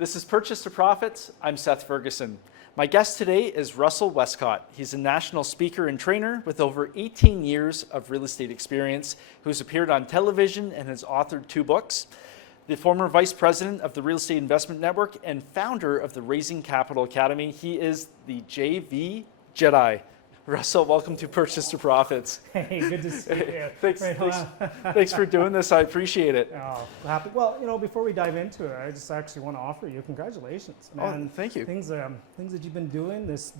This is Purchase to Profits. I'm Seth Ferguson. My guest today is Russell Westcott. He's a national speaker and trainer with over 18 years of real estate experience, who's appeared on television and has authored 2 books. The former vice president of the Real Estate Investment Network and founder of the Raising Capital Academy. He is the JV Jedi. Russell, welcome to Purchase to Profits. Hey, good to see you. Thanks for doing this. I appreciate it. Oh, happy. Well, before we dive into it, I just actually want to offer you congratulations, man. Oh, thank you. Things that you've been doing, this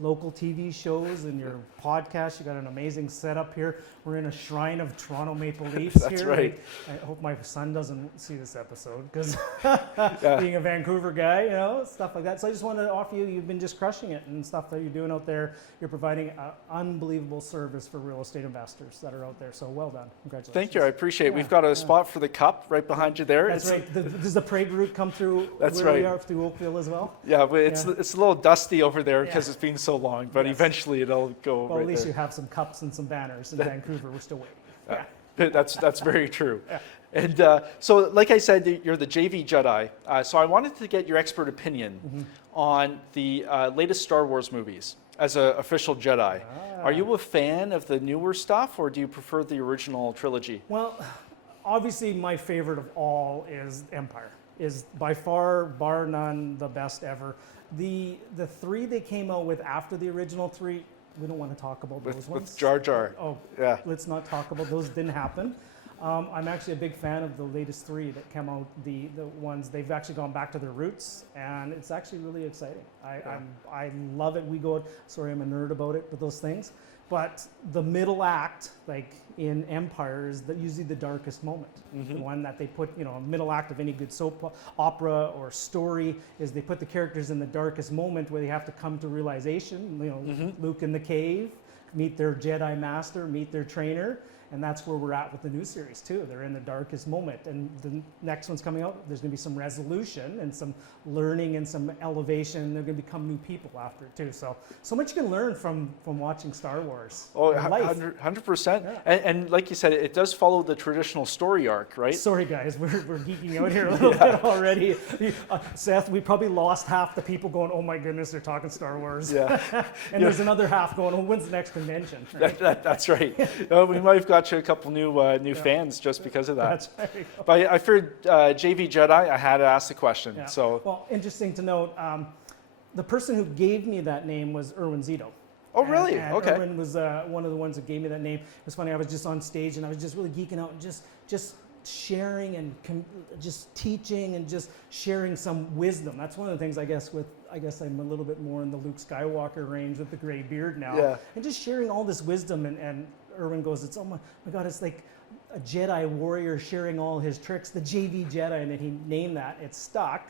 local TV shows and your podcast. You got an amazing setup here. We're in a shrine of Toronto Maple Leafs here. That's right. I hope my son doesn't see this episode because being a Vancouver guy, stuff like that. So I just wanted to offer you, you've been just crushing it and stuff that you're doing out there. You're providing an unbelievable service for real estate investors that are out there. So well done. Congratulations. Thank you. I appreciate it. We've got a spot for the cup right behind you there. That's right. Does the parade route come through That's where right. we are through Oakville as well? Yeah, but it's a little dusty over there because it's been so long, but eventually it'll go well, right at least there. you have some cups and some banners in Vancouver. We're still waiting. That's very true. And so, like I said, you're the JV Jedi. So I wanted to get your expert opinion on the latest Star Wars movies as an official Jedi. Are you a fan of the newer stuff, or do you prefer the original trilogy? Well, obviously my favorite of all is Empire. Is by far, bar none, the best ever. The 3 they came out with after the original 3, we don't want to talk about those ones. With Jar Jar. Oh, yeah. Let's not talk about those. Didn't happen. I'm actually a big fan of the latest 3 that came out. The ones they've actually gone back to their roots, and it's actually really exciting. I love it. Sorry, I'm a nerd about it with those things, but the middle act, like in Empire, is usually the darkest moment. The one that they put, middle act of any good soap opera or story is they put the characters in the darkest moment where they have to come to realization. Luke in the cave, meet their Jedi master, meet their trainer. And that's where we're at with the new series too. They're in the darkest moment, and the next one's coming out. There's going to be some resolution and some learning and some elevation. They're going to become new people after it too. So much you can learn from watching Star Wars. Oh, 100%. Yeah. And like you said, it does follow the traditional story arc, right? Sorry guys, we're geeking out here a little bit already. Seth, we probably lost half the people going, oh my goodness, they're talking Star Wars. Yeah. And there's another half going, oh, when's the next convention? Right? That's right. We might have got you a couple new fans just because of that. That's right. But I figured JV Jedi, I had to ask the question. Yeah. So. Well, interesting to note, the person who gave me that name was Erwin Zito. Oh, really? And okay. Erwin was one of the ones that gave me that name. It was funny, I was just on stage and I was just really geeking out and just sharing and just teaching and just sharing some wisdom. That's one of the things I guess I'm a little bit more in the Luke Skywalker range with the gray beard now. Yeah. And just sharing all this wisdom and Erwin goes, it's oh my God, it's like a Jedi warrior sharing all his tricks, the JV Jedi, and then he named that. It stuck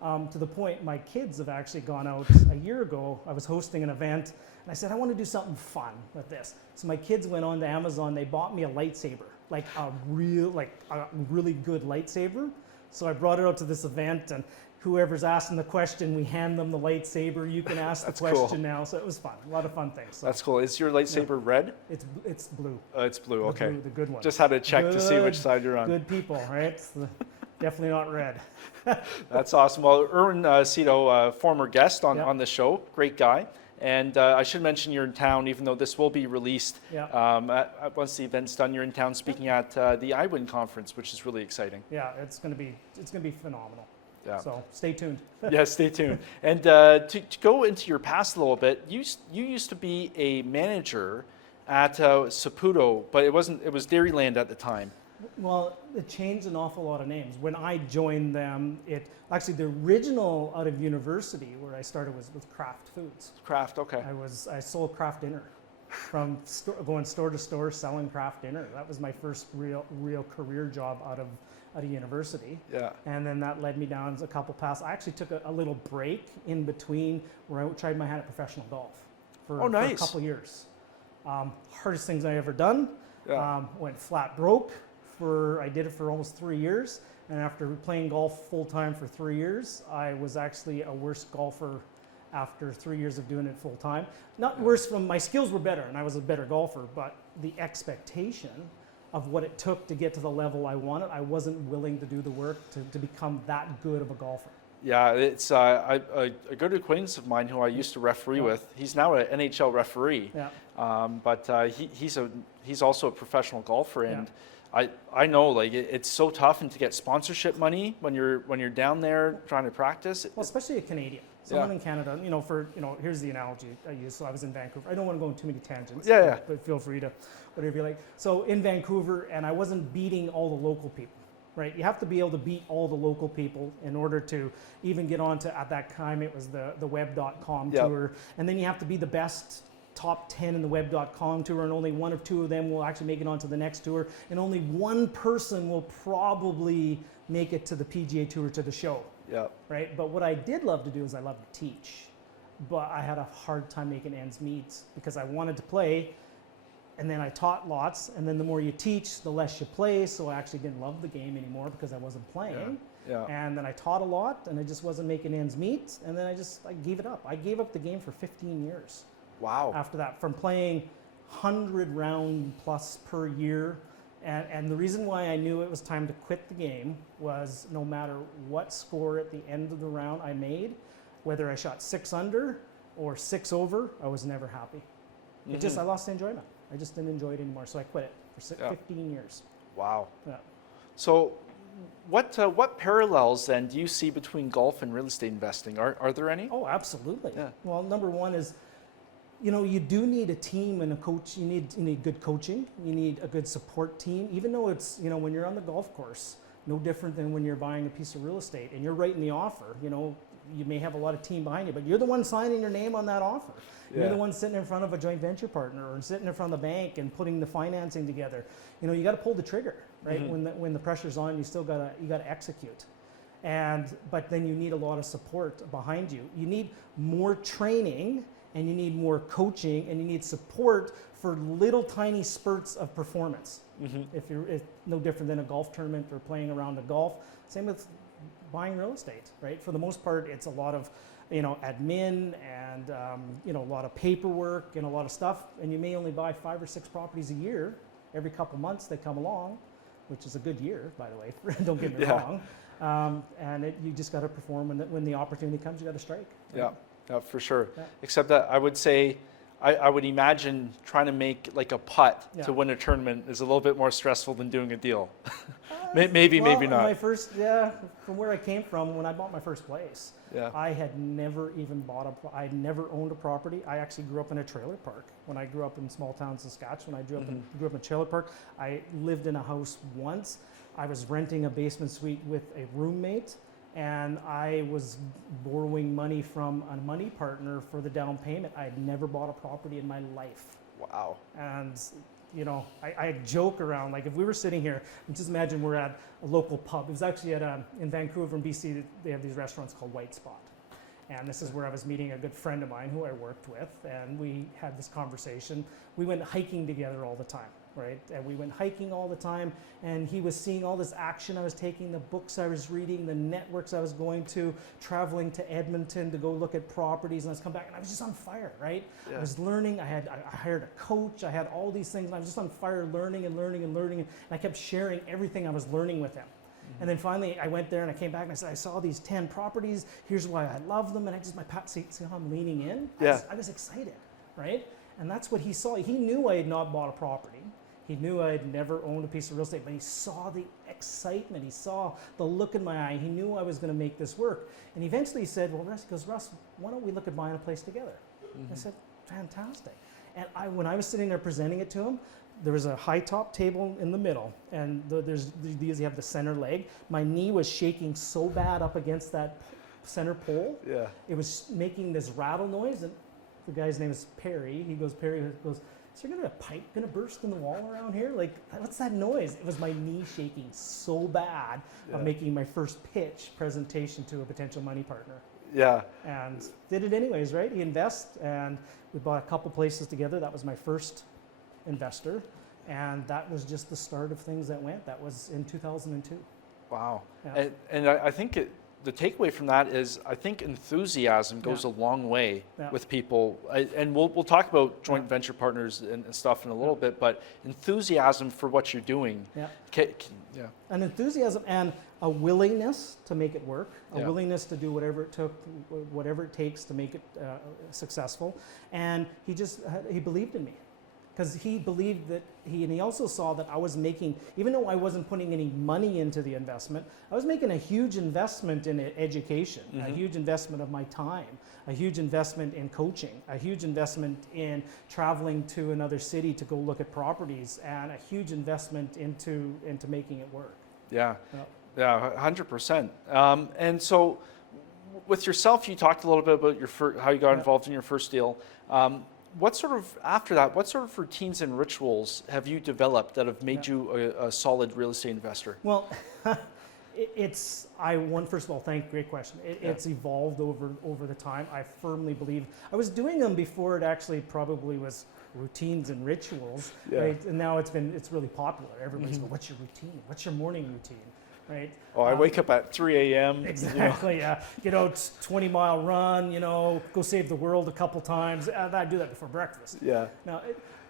to the point my kids have actually gone out a year ago. I was hosting an event and I said, I want to do something fun with this. So my kids went on to Amazon, they bought me a lightsaber, like a really good lightsaber. So I brought it out to this event, and whoever's asking the question, we hand them the lightsaber. You can ask the question now. So it was fun. A lot of fun things. So. That's cool. Is your lightsaber red? It's blue. It's blue. Okay. The good one. Just had to check to see which side you're on. Good people, right? Definitely not red. That's awesome. Well, Erwin Zito, former guest on the show, great guy. And I should mention you're in town, even though this will be released. Once the event's done, you're in town speaking at the iWin conference, which is really exciting. Yeah, it's going to be phenomenal. Yeah. So stay tuned. Yeah, stay tuned. And to go into your past a little bit, you used to be a manager at Saputo, but it was Dairyland at the time. Well, it changed an awful lot of names. When I joined them, actually the original out of university where I started was with Kraft Foods. Kraft, okay. I sold Kraft dinner, from going store to store selling Kraft dinner. That was my first real career job out of university. Yeah. And then that led me down a couple paths. I actually took a little break in between where I tried my hand at professional golf for a couple years. Hardest things I ever done. Yeah. Went flat broke. I did it for almost 3 years, and after playing golf full time for 3 years, I was actually a worse golfer after 3 years of doing it full time. Not worse from my skills were better, and I was a better golfer, but the expectation of what it took to get to the level I wanted, I wasn't willing to do the work to become that good of a golfer. Yeah, it's a good acquaintance of mine who I used to referee with. He's now an NHL referee, Yeah. but he's also a professional golfer, and Yeah. I know like it's so tough, and to get sponsorship money when you're down there trying to practice. Well, especially a Canadian. Someone in Canada, here's the analogy I use. So I was in Vancouver. I don't want to go on too many tangents. Yeah. But feel free to, whatever you like. So in Vancouver, and I wasn't beating all the local people, right? You have to be able to beat all the local people in order to even get on to, at that time, it was the web.com tour. And then you have to be the best top 10 in the web.com tour, and only one or two of them will actually make it onto the next tour. And only one person will probably make it to the PGA Tour, to the show. Yeah. Right. But what I did love to do is I loved to teach, but I had a hard time making ends meet because I wanted to play, and then I taught lots, and then the more you teach, the less you play. So I actually didn't love the game anymore because I wasn't playing. Yeah. And then I taught a lot, and I just wasn't making ends meet. And then I gave it up. I gave up the game for 15 years. Wow. After that, from playing 100 round plus per year. And the reason why I knew it was time to quit the game was no matter what score at the end of the round I made, whether I shot 6 under or 6 over, I was never happy. I lost the enjoyment. I just didn't enjoy it anymore. So I quit it for 15 years. Wow. Yeah. So what parallels then do you see between golf and real estate investing? Are there any? Oh, absolutely. Yeah. Well, number one is, you do need a team and a coach. You need good coaching. You need a good support team. Even though it's, when you're on the golf course, no different than when you're buying a piece of real estate and you're writing the offer. You may have a lot of team behind you, but you're the one signing your name on that offer. You're the one sitting in front of a joint venture partner or sitting in front of the bank and putting the financing together. You got to pull the trigger, right? When the pressure's on, you got to execute. But then you need a lot of support behind you. You need more training, and you need more coaching, and you need support for little tiny spurts of performance. It's no different than a golf tournament or playing around a golf. Same with buying real estate, right? For the most part, it's a lot of admin and a lot of paperwork and a lot of stuff. And you may only buy 5 or 6 properties a year. Every couple months they come along, which is a good year, by the way. Don't get me wrong. You just got to perform when the opportunity comes. You got to strike. Right? Yeah, for sure. Yeah. Except that I would say, I would imagine trying to make like a putt to win a tournament is a little bit more stressful than doing a deal. Maybe not. From where I came from, when I bought my first place, I had never even I never owned a property. I actually grew up in a trailer park. When I grew up in small town Saskatchewan, I grew up in a trailer park. I lived in a house once. I was renting a basement suite with a roommate, and I was borrowing money from a money partner for the down payment. I had never bought a property in my life. Wow. And I joke around, like if we were sitting here, just imagine we're at a local pub. It was actually in Vancouver, in BC, they have these restaurants called White Spot. And this is where I was meeting a good friend of mine who I worked with, and we had this conversation. We went hiking together all the time, right? And we went hiking all the time, and he was seeing all this action I was taking, the books I was reading, the networks I was going to, traveling to Edmonton to go look at properties, and I was coming back, and I was just on fire, right? Yeah. I was learning. I hired a coach. I had all these things, and I was just on fire, learning, and I kept sharing everything I was learning with him. And then finally, I went there and I came back and I said, I saw these 10 properties. Here's why I love them. And I just, see how I'm leaning in? I was excited, right? And that's what he saw. He knew I had not bought a property. He knew I had never owned a piece of real estate, but he saw the excitement. He saw the look in my eye. He knew I was going to make this work. And eventually he said, well, Russ, why don't we look at buying a place together? I said, fantastic. And when I was sitting there presenting it to him, there was a high top table in the middle, and you have the center leg. My knee was shaking so bad up against that center pole. Yeah. It was making this rattle noise, and the guy's name is Perry. Perry goes, is there a pipe gonna burst in the wall around here? Like, what's that noise? It was my knee shaking so bad of making my first pitch presentation to a potential money partner. Yeah. And did it anyways, right? He invests, and we bought a couple places together. That was my first investor, and that was just the start of things that went. That was in 2002. Wow. Yeah. And I think the takeaway from that is I think enthusiasm goes a long way with people. And we'll talk about joint venture partners and stuff in a little bit, but enthusiasm for what you're doing. An enthusiasm and a willingness to make it work, a willingness to do whatever it takes to make it successful. And he believed in me. Because he believed that he also saw that I was making, even though I wasn't putting any money into the investment, I was making a huge investment in education, a huge investment of my time, a huge investment in coaching, a huge investment in traveling to another city to go look at properties, and a huge investment into making it work. Yeah, 100%. And so with yourself, you talked a little bit about how you got involved in your first deal. What sort of routines and rituals have you developed that have made you a solid real estate investor? Well, first of all, great question. It's evolved over the time. I firmly believe, I was doing them before it actually probably was routines and rituals, right? And now it's really popular. Everybody's going, what's your routine? What's your morning routine? Right? Oh, I wake up at 3 a.m. Exactly, Get out 20-mile run, go save the world a couple times. I do that before breakfast. Yeah. Now,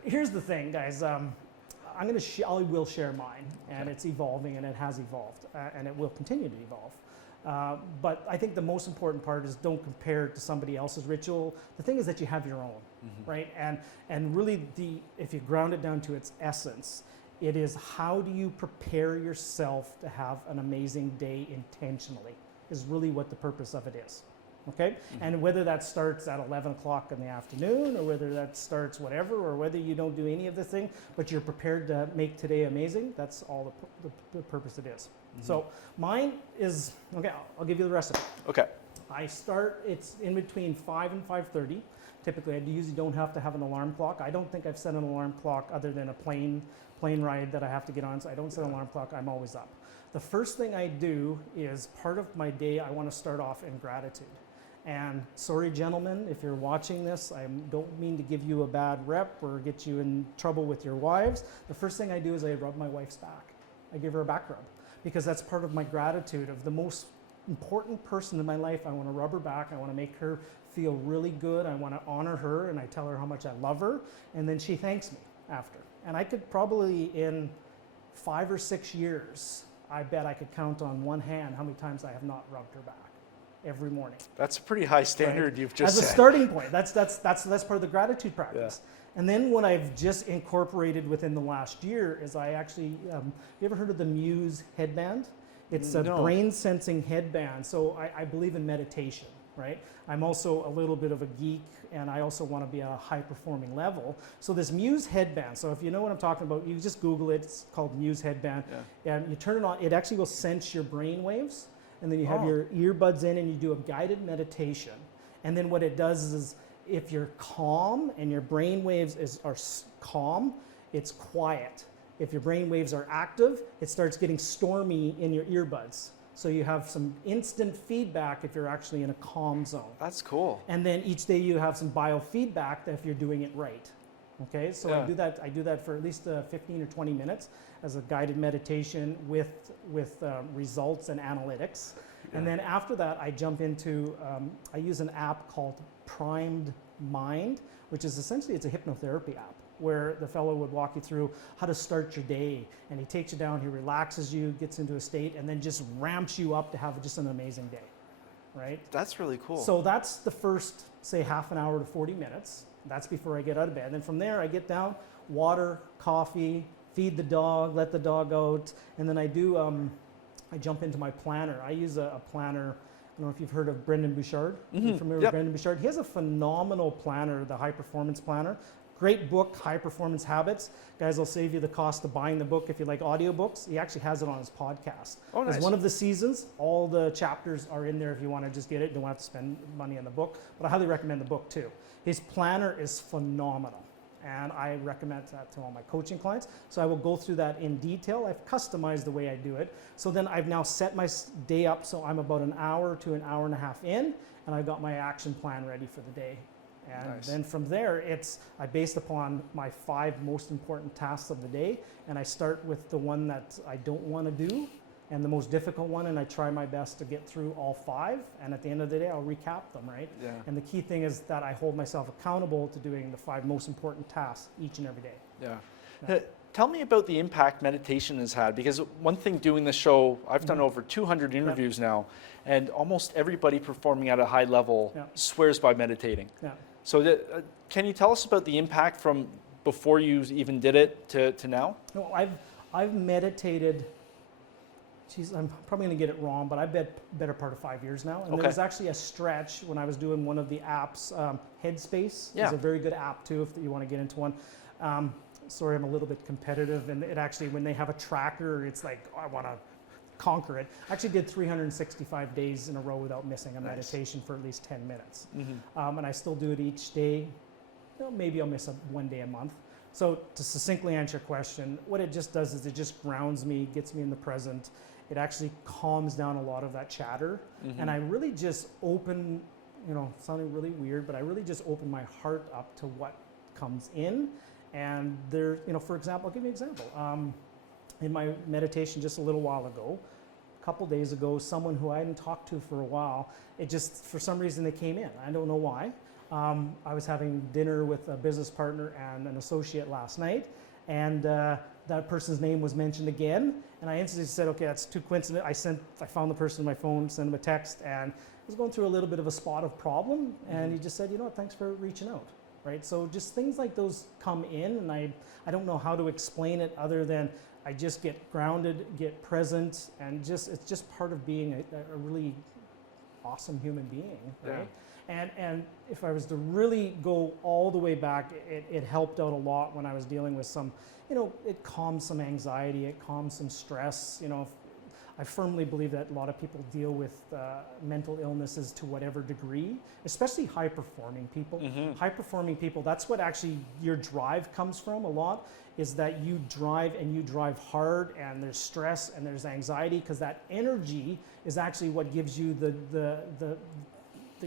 here's the thing, guys. I will share mine, and it's evolving, and it has evolved, and it will continue to evolve. But I think the most important part is don't compare it to somebody else's ritual. The thing is that you have your own, right? And really, if you ground it down to its essence, it is how do you prepare yourself to have an amazing day intentionally is really what the purpose of it is, okay? And whether that starts at 11 o'clock in the afternoon, or whether that starts whatever, or whether you don't do any of the thing, but you're prepared to make today amazing, that's all the purpose it is. So mine is, okay, I'll give you the recipe. Okay. It's in between 5 and 5:30. Typically, I usually don't have to have an alarm clock. I don't think I've set an alarm clock other than a plane ride that I have to get on, so I don't set an alarm clock. I'm always up. The first thing I do is part of my day, I want to start off in gratitude. And sorry, gentlemen, if you're watching this, I don't mean to give you a bad rep or get you in trouble with your wives. The first thing I do is I rub my wife's back. I give her a back rub because that's part of my gratitude of the most important person in my life. I want to rub her back. I want to make her feel really good. I want to honor her, and I tell her how much I love her, and then she thanks me after. And I could probably, in 5 or 6 years, I bet I could count on one hand how many times I have not rubbed her back every morning. That's a pretty high standard you've just set. As a starting point, that's part of the gratitude practice. Yeah. And then what I've just incorporated within the last year is I actually, you ever heard of the Muse headband? It's a brain sensing headband. So I believe in meditation, right? I'm also a little bit of a geek, and I also want to be at a high performing level. So this Muse headband, so if you know what I'm talking about, you just Google it. It's called Muse headband. And you turn it on, it actually will sense your brain waves. And then you have your earbuds in and you do a guided meditation. And then what it does is if you're calm and your brain waves are calm, it's quiet. If your brain waves are active, it starts getting stormy in your earbuds. So you have some instant feedback if you're actually in a calm zone. That's cool. And then each day you have some biofeedback if you're doing it right. Okay, so I do that for at least 15 or 20 minutes as a guided meditation with results and analytics. And then after that, I jump into, I use an app called Primed Mind, which is essentially, it's a hypnotherapy app where the fellow would walk you through how to start your day. And he takes you down, he relaxes you, gets into a state, and then just ramps you up to have just an amazing day, right? That's really cool. So that's the first, say, half an hour to 40 minutes. That's before I get out of bed. And then from there, I get down, water, coffee, feed the dog, let the dog out, and then I jump into my planner. I use a planner. I don't know if you've heard of Brendan Bouchard. Are you familiar with Brendan Bouchard? He has a phenomenal planner, the High Performance Planner. Great book, High Performance Habits. Guys, I'll save you the cost of buying the book if you like audiobooks. He actually has it on his podcast. Oh, nice. It's one of the seasons. All the chapters are in there if you want to just get it. You don't have to spend money on the book. But I highly recommend the book too. His planner is phenomenal. And I recommend that to all my coaching clients. So I will go through that in detail. I've customized the way I do it. So then I've now set my day up so I'm about an hour to an hour and a half in, and I've got my action plan ready for the day. And then from there, I based upon my 5 most important tasks of the day, and I start with the one that I don't want to do, and the most difficult one, and I try my best to get through all 5, and at the end of the day, I'll recap them, right? Yeah. And the key thing is that I hold myself accountable to doing the 5 most important tasks each and every day. Yeah. Yeah. Tell me about the impact meditation has had, because one thing doing this show, I've done over 200 interviews now, and almost everybody performing at a high level swears by meditating. Yeah. So can you tell us about the impact from before you even did it to now? No, I've meditated. Geez, I'm probably going to get it wrong, but I bet better part of 5 years now. And there was actually a stretch when I was doing one of the apps. Headspace is a very good app too, if you want to get into one. Sorry, I'm a little bit competitive, and it actually, when they have a tracker, it's like, oh, I want to conquer it. I actually did 365 days in a row without missing a meditation for at least 10 minutes. And I still do it each day. You know, maybe I'll miss one day a month. So to succinctly answer your question, what it just does is it just grounds me, gets me in the present. It actually calms down a lot of that chatter. And I really just open, sounding really weird, but I really just open my heart up to what comes in. And there, for example, I'll give you an example. In my meditation just a little while ago, a couple days ago, someone who I hadn't talked to for a while, it just, for some reason, they came in. I don't know why. I was having dinner with a business partner and an associate last night, and that person's name was mentioned again, and I instantly said, okay, that's too coincident. I found the person on my phone, sent him a text, and I was going through a little bit of a spot of problem, and he just said, thanks for reaching out. Right? So just things like those come in, and I don't know how to explain it other than I just get grounded, get present, and it's just part of being a really awesome human being, right? Yeah. And if I was to really go all the way back, it helped out a lot when I was dealing with some, it calms some anxiety, it calms some stress, I firmly believe that a lot of people deal with mental illnesses to whatever degree, especially high-performing people. High-performing people, that's what actually your drive comes from a lot, is that you drive and you drive hard, and there's stress and there's anxiety, because that energy is actually what gives you the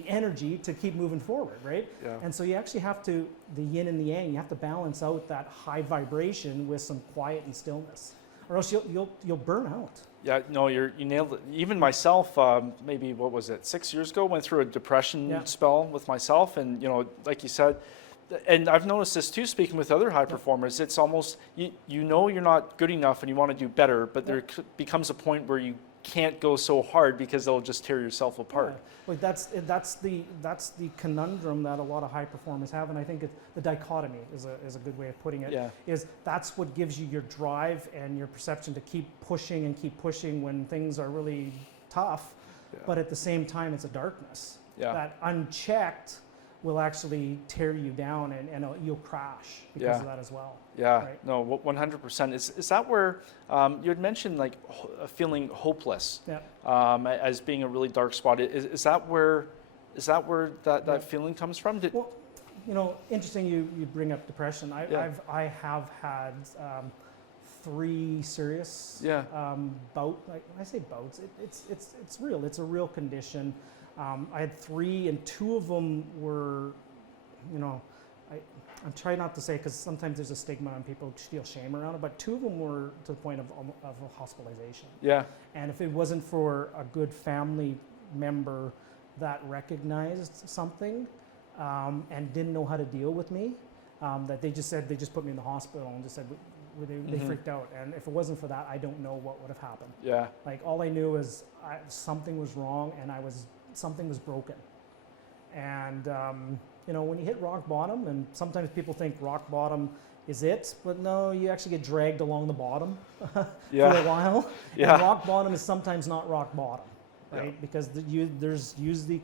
energy to keep moving forward, right? Yeah. And so you actually have to, the yin and the yang, you have to balance out that high vibration with some quiet and stillness, or else you'll burn out. Yeah, no, you nailed it. Even myself, maybe, 6 years ago, went through a depression spell with myself, and like you said, and I've noticed this too, speaking with other high performers, it's almost, you're not good enough and you want to do better, but there becomes a point where you can't go so hard because they'll just tear yourself apart. Yeah. Well, that's the conundrum that a lot of high performers have, and I think the dichotomy is a good way of putting it. Yeah. Is that's what gives you your drive and your perception to keep pushing when things are really tough, but at the same time it's a darkness that unchecked will actually tear you down, and you'll crash because of that as well. Yeah, right? No, 100%. Is that where you had mentioned like feeling hopeless as being a really dark spot? Is that where that feeling comes from? Well, interesting you bring up depression. I have had 3 serious bouts. Like I say bouts, it's real. It's a real condition. I had 3, and 2 of them were, I'm trying not to say, because sometimes there's a stigma on people who feel shame around it, but 2 of them were to the point of hospitalization. Yeah. And if it wasn't for a good family member that recognized something and didn't know how to deal with me, that they just put me in the hospital and just said, they freaked out. And if it wasn't for that, I don't know what would have happened. Yeah. Like all I knew is something was wrong, and something was broken. And when you hit rock bottom, and sometimes people think rock bottom is it, but no, you actually get dragged along the bottom for a while. Yeah. And rock bottom is sometimes not rock bottom, right? Because there's usually,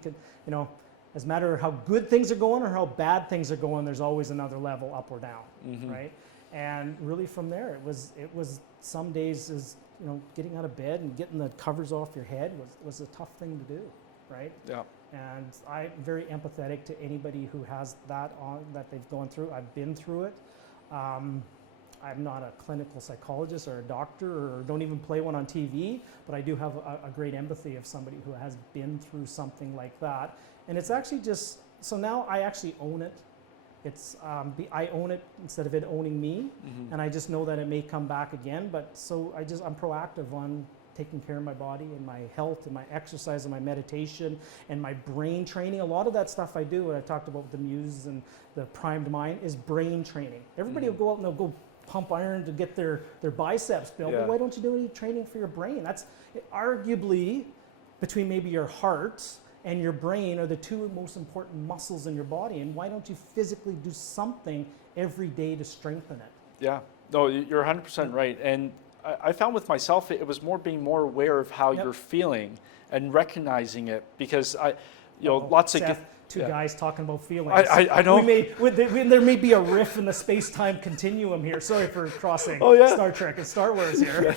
as matter how good things are going or how bad things are going, there's always another level up or down, right? And really from there, it was some days is getting out of bed and getting the covers off your head was a tough thing to do, right? Yeah. And I'm very empathetic to anybody who has that they've gone through. I've been through it. I'm not a clinical psychologist or a doctor, or don't even play one on TV, but I do have a great empathy of somebody who has been through something like that. And it's actually so now I actually own it. I own it instead of it owning me, and I just know that it may come back again. But I'm proactive on taking care of my body and my health and my exercise and my meditation and my brain training. A lot of that stuff I do, what I talked about with the Muse and the primed mind, is brain training. Everybody will go out and they'll go pump iron to get their biceps built. Yeah. But why don't you do any training for your brain? That's arguably, between maybe your heart and your brain, are the two most important muscles in your body. And why don't you physically do something every day to strengthen it? Yeah, no, you're 100% right. And I found with myself, it was more being more aware of how you're feeling and recognizing it, because lots Seth, of two guys talking about feelings. I know. There may be a riff in the space-time continuum here. Sorry for crossing Star Trek and Star Wars here.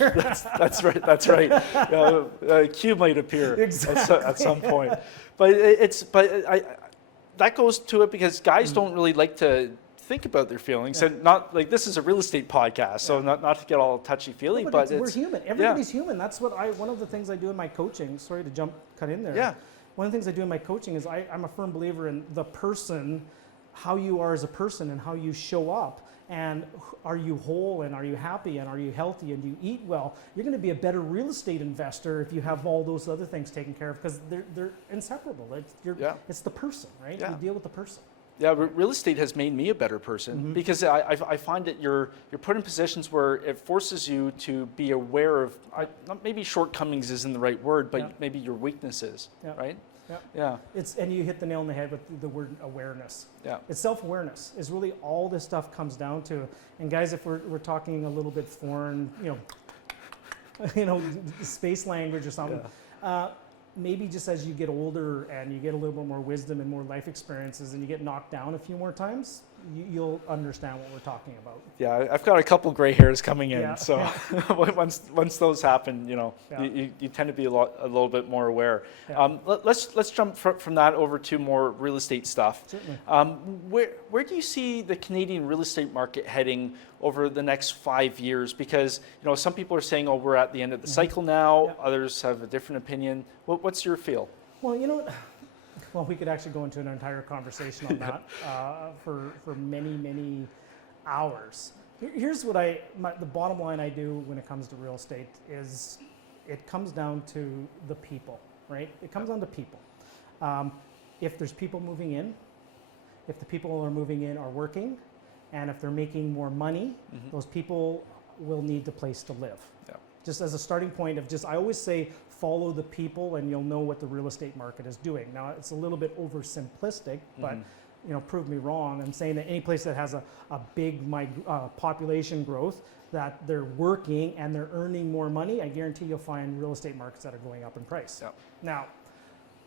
That's right. That's right. Q might appear at some point, but that goes to it, because guys don't really like to think about their feelings, and not like, this is a real estate podcast, so not to get all touchy-feely, but we're human. Everybody's human. That's what one of the things I do in my coaching. Sorry to cut in there. Yeah. One of the things I do in my coaching is I'm a firm believer in the person, how you are as a person and how you show up, and are you whole, and are you happy, and are you healthy, and do you eat well? You're going to be a better real estate investor if you have all those other things taken care of, because they're inseparable. It's the person, right? Yeah. You deal with the person. Yeah, real estate has made me a better person, because I find that you're put in positions where it forces you to be aware of, maybe shortcomings isn't the right word, but maybe your weaknesses, right? Yeah. And you hit the nail on the head with the word awareness. Yeah. It's self-awareness is really all this stuff comes down to. And guys, if we're talking a little bit foreign, space language or something. Yeah. Maybe just as you get older and you get a little bit more wisdom and more life experiences, and you get knocked down a few more times, you'll understand what we're talking about. Yeah, I've got a couple gray hairs coming in, so once those happen, you tend to be a little bit more aware. Yeah. Let's jump from that over to more real estate stuff. Certainly. Where do you see the Canadian real estate market heading over the next 5 years? Because some people are saying, oh, we're at the end of the cycle now. Yeah. Others have a different opinion. What's your feel? Well, well, we could actually go into an entire conversation on that for many, many hours. Here's what the bottom line I do when it comes to real estate is it comes down to the people, right? It comes down to people. If there's people moving in, if the people who are moving in are working, and if they're making more money, those people will need a place to live. Yeah. Just as a starting point I always say, follow the people and you'll know what the real estate market is doing. Now, it's a little bit oversimplistic, but prove me wrong. I'm saying that any place that has a big population growth, that they're working and they're earning more money, I guarantee you'll find real estate markets that are going up in price. Yeah. Now,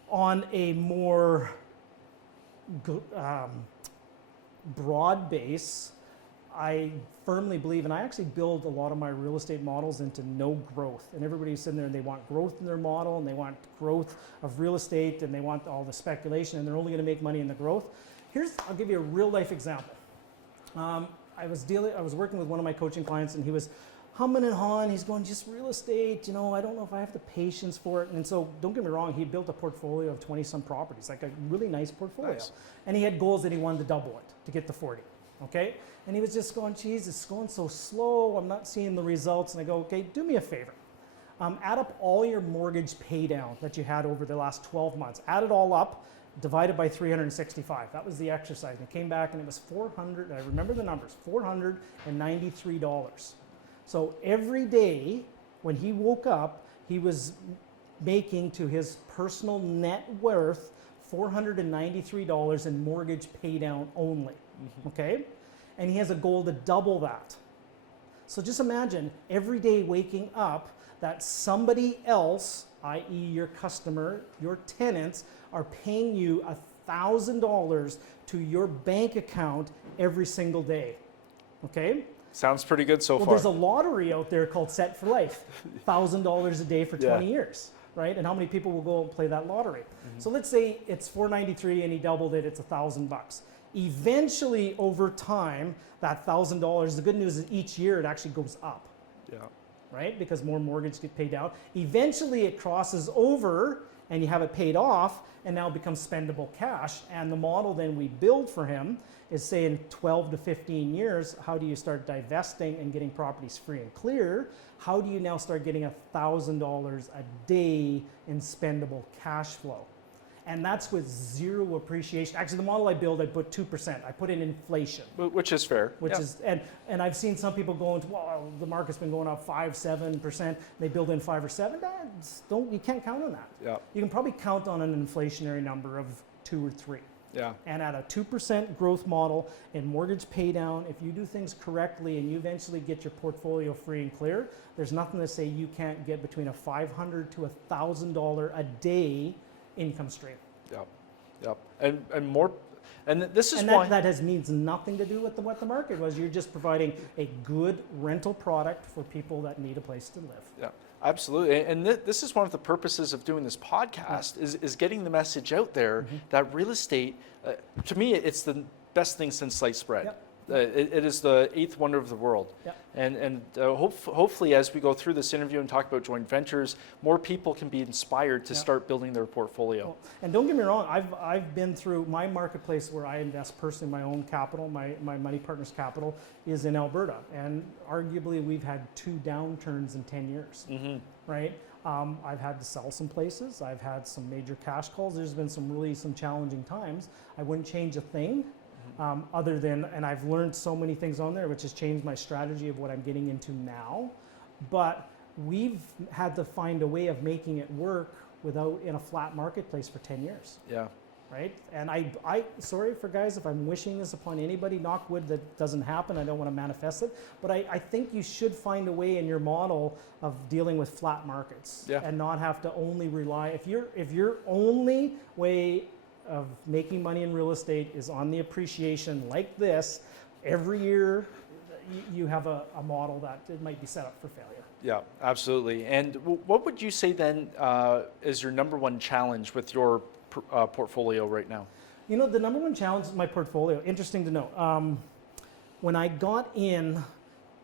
on a more broad base, I firmly believe, and I actually build a lot of my real estate models into no growth. And everybody's sitting there and they want growth in their model, and they want growth of real estate, and they want all the speculation, and they're only going to make money in the growth. I'll give you a real life example. I was working with one of my coaching clients, and he was humming and hawing. He's going, just real estate, I don't know if I have the patience for it. And so, don't get me wrong, he built a portfolio of 20-some properties, like a really nice portfolio. Nice. And he had goals that he wanted to double it, to get to 40. Okay? And he was just going, geez, it's going so slow. I'm not seeing the results. And I go, okay, do me a favor. Add up all your mortgage pay down that you had over the last 12 months. Add it all up, divided by 365. That was the exercise. And it came back and it was $400, I remember the numbers, $493. So every day when he woke up, he was making to his personal net worth $493 in mortgage pay down only. Okay? And he has a goal to double that. So just imagine every day waking up that somebody else, i.e. your customer, your tenants, are paying you $1,000 to your bank account every single day. Okay? Sounds pretty good so far. Well, there's a lottery out there called Set for Life, $1,000 a day for 20 years. Right? And how many people will go and play that lottery? So let's say it's $493 and he doubled it, it's $1,000. Eventually, over time, that $1,000, the good news is each year it actually goes up. Yeah. Right? Because more mortgages get paid down. Eventually, it crosses over and you have it paid off, and now it becomes spendable cash. And the model then we build for him is, say, in 12 to 15 years, how do you start divesting and getting properties free and clear? How do you now start getting $1,000 a day in spendable cash flow? And that's with zero appreciation. Actually, the model I build, I put 2%. I put in inflation. Which is fair. Which is, and I've seen some people going, well, the market's been going up 5-7%. They build in 5 or 7. You can't count on that. Yeah. You can probably count on an inflationary number of 2 or 3. Yeah. And at a 2% growth model and mortgage pay down, if you do things correctly and you eventually get your portfolio free and clear, there's nothing to say you can't get between a $500 to $1,000 a day income stream. Yep. Yep. And more, and this is and why that means nothing to do with what the market was. You're just providing a good rental product for people that need a place to live. Yeah. Absolutely, and this is one of the purposes of doing this podcast is getting the message out there that real estate, to me, it's the best thing since sliced bread. Yep. It is the 8th wonder of the world. Yep. And hopefully, as we go through this interview and talk about joint ventures, more people can be inspired to start building their portfolio. Well, and don't get me wrong, I've been through my marketplace where I invest personally my own capital, my money partner's capital is in Alberta. And arguably, we've had 2 downturns in 10 years, right? I've had to sell some places. I've had some major cash calls. There's been some challenging times. I wouldn't change a thing. Other than, and I've learned so many things on there, which has changed my strategy of what I'm getting into now. But we've had to find a way of making it work without in a flat marketplace for 10 years. Yeah. Right? And I sorry for guys if I'm wishing this upon anybody, knock wood, that doesn't happen. I don't want to manifest it. But I think you should find a way in your model of dealing with flat markets and not have to only rely. If your only way of making money in real estate is on the appreciation like this, every year you have a model that it might be set up for failure. Yeah, absolutely. And what would you say then is your number one challenge with your portfolio right now? You know, the number one challenge is my portfolio. Interesting to know. When I got in,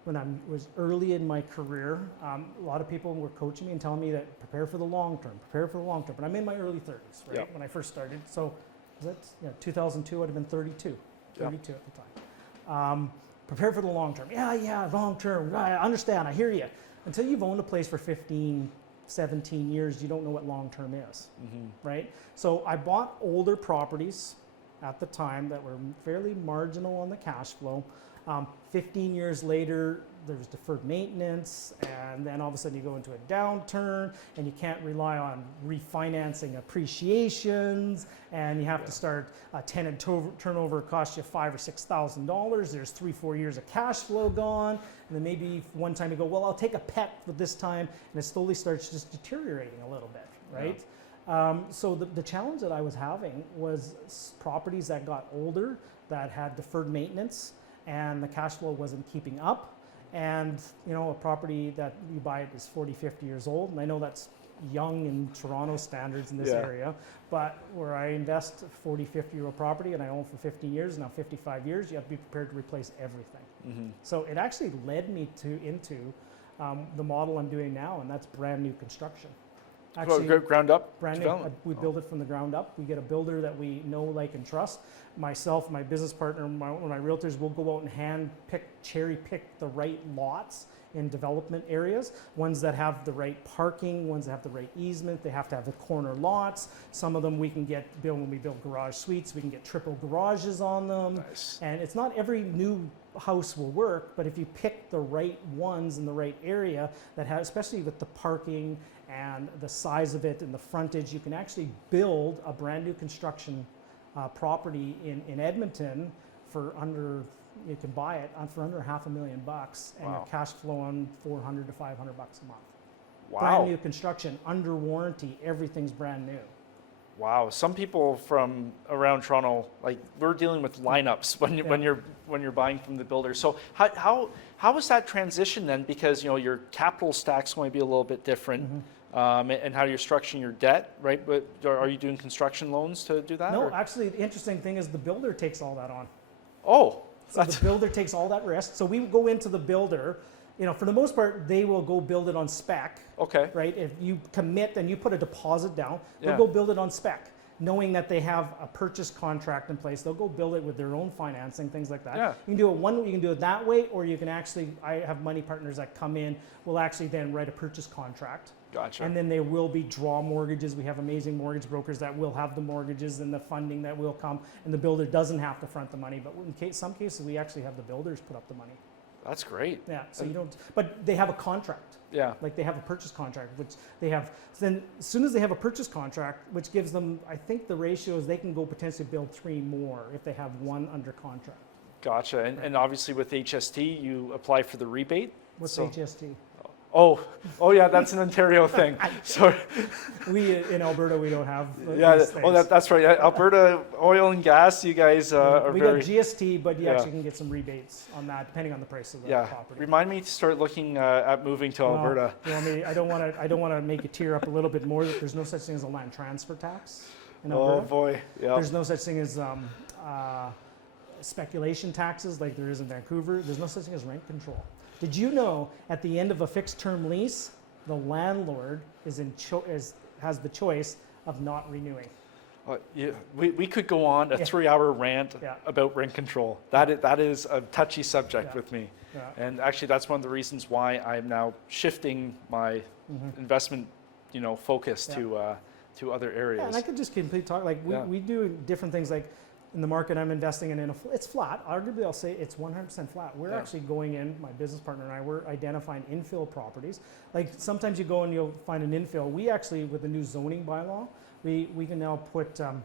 when I was early in my career, a lot of people were coaching me and telling me that prepare for the long term, prepare for the long term. But I'm in my early 30s, right, when I first started. So that's 2002, I'd have been 32 at the time. Prepare for the long term. Yeah, long term. I understand, I hear you. Until you've owned a place for 15, 17 years, you don't know what long term is, right? So I bought older properties at the time that were fairly marginal on the cash flow. 15 years later, there's deferred maintenance, and then all of a sudden you go into a downturn, and you can't rely on refinancing appreciations, and you have to start tenant turnover costs you $5,000 or $6,000. There's 3-4 years of cash flow gone, and then maybe one time you go, well, I'll take a pet for this time, and it slowly starts just deteriorating a little bit, right? So the challenge that I was having was properties that got older, that had deferred maintenance, and the cash flow wasn't keeping up. And a property that you buy is 40, 50 years old, and I know that's young in Toronto standards in this area, but where I invest 40, 50-year-old property and I own for 15 years, now 55 years, you have to be prepared to replace everything. So it actually led me into the model I'm doing now, and that's brand new construction. Actually, ground up? Brand new. We build it from the ground up. We get a builder that we know, like, and trust. Myself, my business partner, my realtors will go out and cherry pick the right lots in development areas, ones that have the right parking, ones that have the right easement. They have to have the corner lots. Some of them we can when we build garage suites, we can get triple garages on them. Nice. And it's not every new house will work, but if you pick the right ones in the right area that have, especially with the parking and the size of it and the frontage, you can actually build a brand new construction property in Edmonton for under, you can buy it for under $500,000, and you're cash flowing $400 to $500 a month. Wow. Brand new construction, under warranty, everything's brand new. Wow, some people from around Toronto, like, we're dealing with lineups when you're buying from the builder. So how was that transition then? Because your capital stack's going to be a little bit different, and how you're structuring your debt, right? But are you doing construction loans to do that? No, actually, the interesting thing is the builder takes all that on. Oh, so the builder takes all that risk. So we go into the builder, for the most part, they will go build it on spec. Okay. Right? If you commit and you put a deposit down, they'll Yeah. go build it on spec, knowing that they have a purchase contract in place. They'll go build it with their own financing, things like that. Yeah. You can do it that way, or you can actually, I have money partners that come in, will actually then write a purchase contract. Gotcha. And then there will be draw mortgages. We have amazing mortgage brokers that will have the mortgages and the funding that will come, and the builder doesn't have to front the money. But in some cases, we actually have the builders put up the money. That's great. Yeah, so you don't, but they have a contract. Yeah. Like they have a purchase contract, which they have. Then as soon as they have a purchase contract, which gives them, I think the ratio is they can go potentially build 3 more if they have 1 under contract. Gotcha. And obviously with HST, you apply for the rebate. What's So- HST? Oh yeah, that's an Ontario thing. Sorry. We in Alberta we don't have. Yeah. these Oh, things. that's right. Alberta Oil and Gas. You guys are we very. got GST, but you Yeah. actually can get some rebates on that depending on the price of the Yeah. property. Remind me to start looking at moving to Well, Alberta. you know, I don't want to make you tear up a little bit more. That there's no such thing as a land transfer tax in Alberta. Oh boy. Yeah. There's no such thing as speculation taxes like there is in Vancouver. There's no such thing as rent control. Did you know at the end of a fixed term lease, the landlord has the choice of not renewing? Yeah, we could go on a Yeah. 3-hour rant Yeah. about rent control. That is a touchy subject Yeah. with me. Yeah. And actually, that's one of the reasons why I'm now shifting my investment, focus Yeah. to other Yeah, areas. and I could just completely talk like Yeah. we do different things like in the market I'm investing in it's flat. Arguably I'll say it's 100% flat. We're Yeah. actually going in, my business partner and I, we're identifying infill properties. Like sometimes you go and you'll find an infill. We actually, with the new zoning bylaw, we can now put, I'll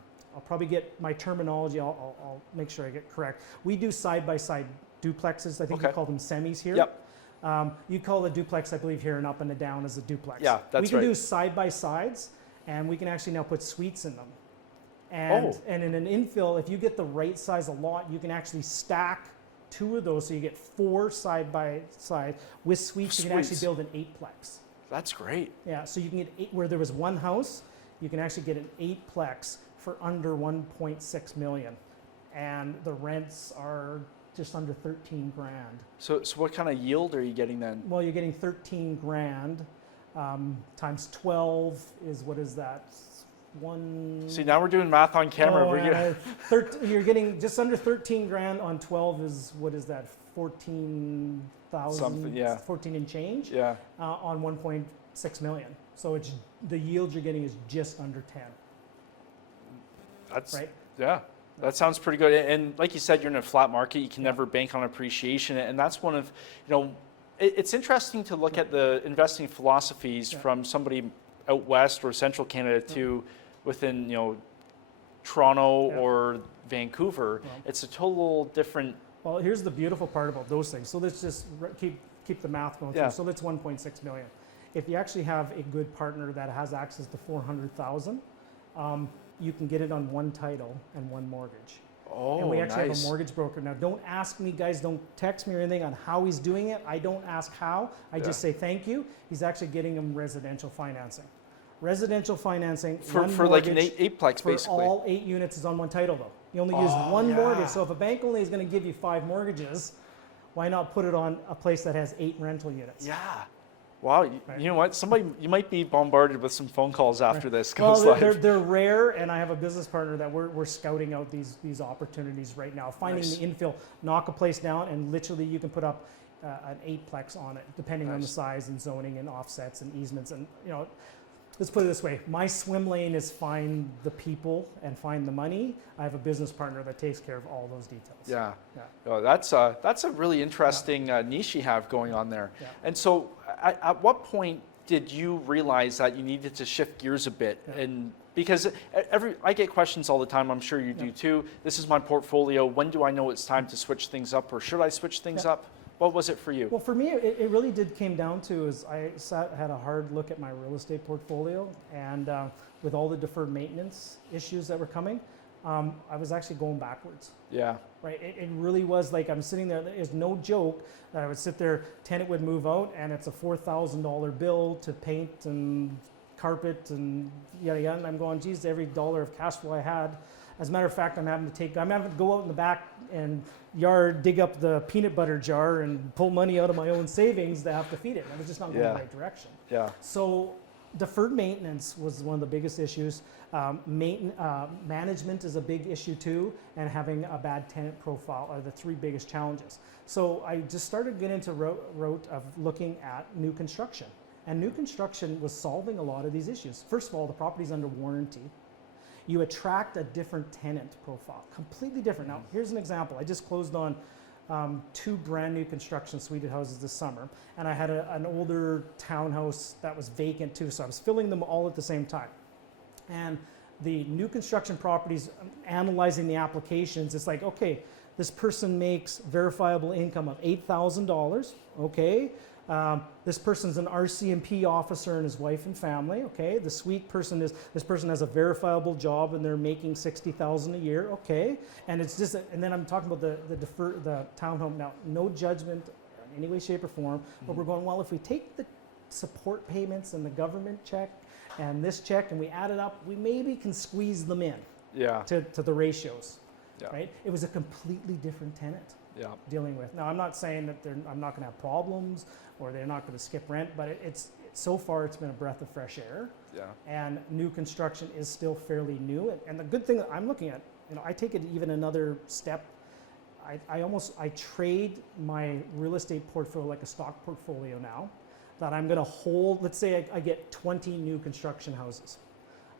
probably get my terminology, I'll make sure I get correct. We do side-by-side duplexes. I think we Okay. call them semis here. Yep. You call a duplex, I believe, here and up and a down as a duplex. Yeah, that's We can right. do side-by-sides, and we can actually now put suites in them. And in an infill, if you get the right size of lot, you can actually stack 2 of those, so you get 4 side by side with suites. You can actually Suites. build an 8-plex. That's great. Yeah, so you can get 8 where there was 1 house. You can actually get an 8-plex for under 1.6 million, and the rents are just under 13 grand. So what kind of yield are you getting then? Well, you're getting 13 grand times 12 is what is that? See, now we're doing math on camera. Oh, We're getting, you're getting just under 13 grand on 12 is, what is that, 14,000? Something, yeah. 14 and change yeah. on 1.6 million. So it's the yield you're getting is just under 10, That's right? yeah. That sounds pretty good. And like you said, you're in a flat market. You can never bank on appreciation. And that's one of, it's interesting to look at the investing philosophies from somebody out west or central Canada to within, Toronto or Vancouver. Well. It's a total different. Well, here's the beautiful part about those things. So let's just keep the math going Yeah. through. So that's 1.6 million. If you actually have a good partner that has access to 400,000, you can get it on 1 title and 1 mortgage. Oh, And we actually nice. have a mortgage broker. Now, don't ask me, guys, don't text me or anything on how he's doing it. I don't ask how. I just say thank you. He's actually getting them residential financing. Residential financing, for one like an mortgage eightplex, for basically. all 8 units is on 1 title, though. You only use 1 mortgage. So if a bank only is going to give you 5 mortgages, why not put it on a place that has 8 rental units? Yeah. Wow. You know what? You might be bombarded with some phone calls after this goes Well, live. they're rare, and I have a business partner that we're scouting out these opportunities right now, finding Nice. the infill, knock a place down, and literally you can put up an 8-plex on it, depending on the Nice. size and zoning and offsets and easements. And let's put it this way: my swim lane is find the people and find the money. I have a business partner that takes care of all those details. Yeah. Yeah. Oh, that's a really interesting niche you have going on there. Yeah. And so, at what point did you realize that you needed to shift gears a bit? Yeah. And because I get questions all the time. I'm sure you do too. This is my portfolio. When do I know it's time to switch things up, or should I switch things up? What was it for you? Well, for me, it really came down to is I had a hard look at my real estate portfolio, and with all the deferred maintenance issues that were coming, I was actually going backwards. Yeah. Right, it really was like I'm sitting there. It's no joke that I would sit there. Tenant would move out, and it's a $4,000 bill to paint and carpet and yada yada. And I'm going, geez, every dollar of cash flow I had. As a matter of fact, I'm having to go out in the back and yard, dig up the peanut butter jar and pull money out of my own savings to have to feed it. I was just not going in the right direction. Yeah. So deferred maintenance was one of the biggest issues. Management is a big issue too, and having a bad tenant profile are the three biggest challenges. So I just started getting into route of looking at new construction. And new construction was solving a lot of these issues. First of all, the property's under warranty. You attract a different tenant profile, completely different. Now, here's an example. I just closed on 2 brand new construction suite houses this summer, and I had an older townhouse that was vacant too, so I was filling them all at the same time. And the new construction properties, analyzing the applications, it's like, okay, this person makes verifiable income of $8,000, okay. This person's an RCMP officer and his wife and family, okay. The suite person this person has a verifiable job and they're making $60,000 a year, okay. And it's just, and then I'm talking about the townhome now. No judgment in any way, shape, or form, but we're going, well, if we take the support payments and the government check and this check and we add it up, we maybe can squeeze them in to the ratios, right? It was a completely different tenant. Dealing with. Now, I'm not saying that I'm not going to have problems or they're not going to skip rent, but so far it's been a breath of fresh air. And new construction is still fairly new. And the good thing that I'm looking at, I take it even another step. I trade my real estate portfolio like a stock portfolio now, that I'm going to hold. Let's say I get 20 new construction houses.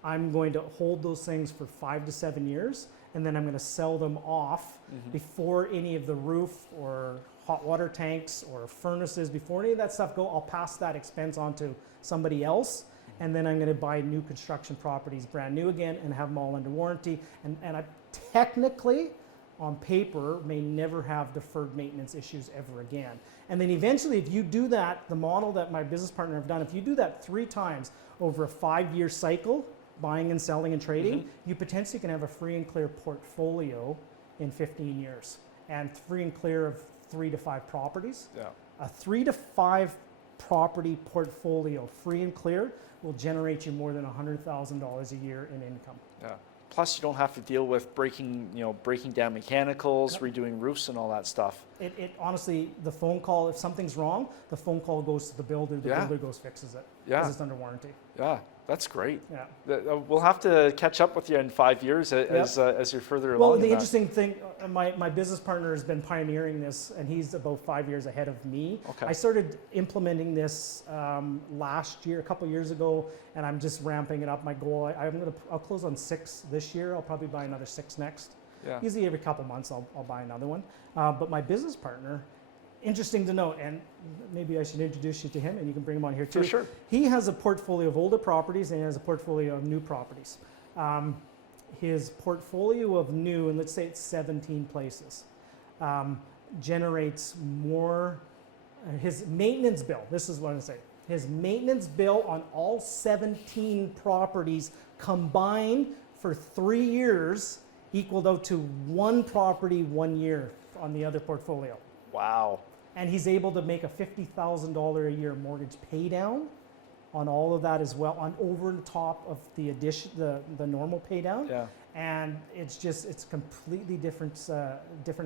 I'm going to hold those things for 5 to 7 years, and then I'm going to sell them off before any of the roof or hot water tanks or furnaces, before any of that stuff go. I'll pass that expense on to somebody else, and then I'm going to buy new construction properties brand new again and have them all under warranty. And I technically, on paper, may never have deferred maintenance issues ever again. And then eventually, if you do that, the model that my business partner have done, if you do that 3 times over a 5-year cycle, buying and selling and trading, you potentially can have a free and clear portfolio in 15 years, and free and clear of 3 to 5 properties. A 3 to 5 property portfolio, free and clear, will generate you more than $100,000 a year in income. Plus, you don't have to deal with breaking down mechanicals, redoing roofs, and all that stuff. It honestly, the phone call, if something's wrong, the phone call goes to the builder. The builder goes fixes it because it's under warranty. That's great. We'll have to catch up with you in 5 years as you're further along. Well, the interesting thing, my business partner has been pioneering this, and he's about 5 years ahead of me. I started implementing this last year, a couple years ago, and I'm just ramping it up. My goal, I'll close on 6 this year. I'll probably buy another 6 next. Usually every couple months I'll buy another one. But my business partner, interesting to note, and maybe I should introduce you to him and you can bring him on here too. For sure. He has a portfolio of older properties and he has a portfolio of new properties. His portfolio of new, and let's say it's 17 places, generates more, his maintenance bill, this is what I'm saying, his maintenance bill on all 17 properties combined for 3 years equaled out to 1 property 1 year on the other portfolio. Wow. And he's able to make a $50,000 a year mortgage pay down on all of that as well, on over the top of the addition, the normal pay down. And it's completely different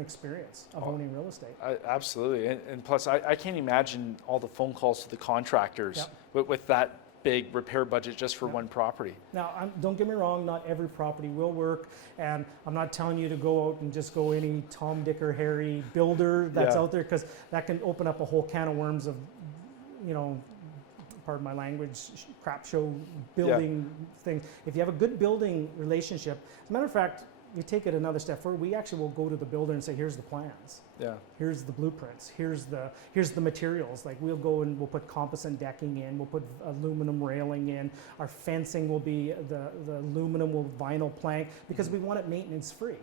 experience of owning real estate. Absolutely, and plus I can't imagine all the phone calls to the contractors with that big repair budget just for one property. Now, don't get me wrong, not every property will work, and I'm not telling you to go out and just go any Tom, Dick, or Harry builder that's out there, because that can open up a whole can of worms of, pardon my language, crap show building thing. If you have a good building relationship, as a matter of fact, we take it another step further. We actually will go to the builder and say, here's the plans. Here's the blueprints. Here's the materials. Like, we'll go and we'll put composite decking in. We'll put aluminum railing in. Our fencing will be the aluminum will vinyl plank, because we want it maintenance free.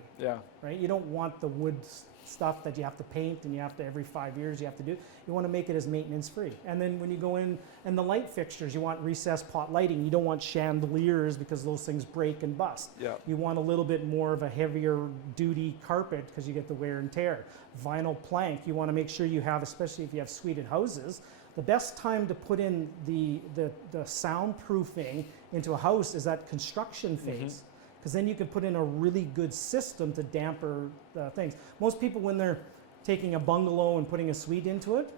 Right? You don't want the wood stuff that you have to paint and you have to every 5 years you have to do. You want to make it as maintenance free. And then when you go in, and the light fixtures, you want recessed pot lighting. You don't want chandeliers, because those things break and bust. You want a little bit more of a heavier duty carpet, because you get the wear and tear. Vinyl plank, you want to make sure you have, especially if you have suited houses, The best time to put in the soundproofing into a house is that construction phase, because then you can put in a really good system to damper things. Most people, when they're taking a bungalow and putting a suite into it,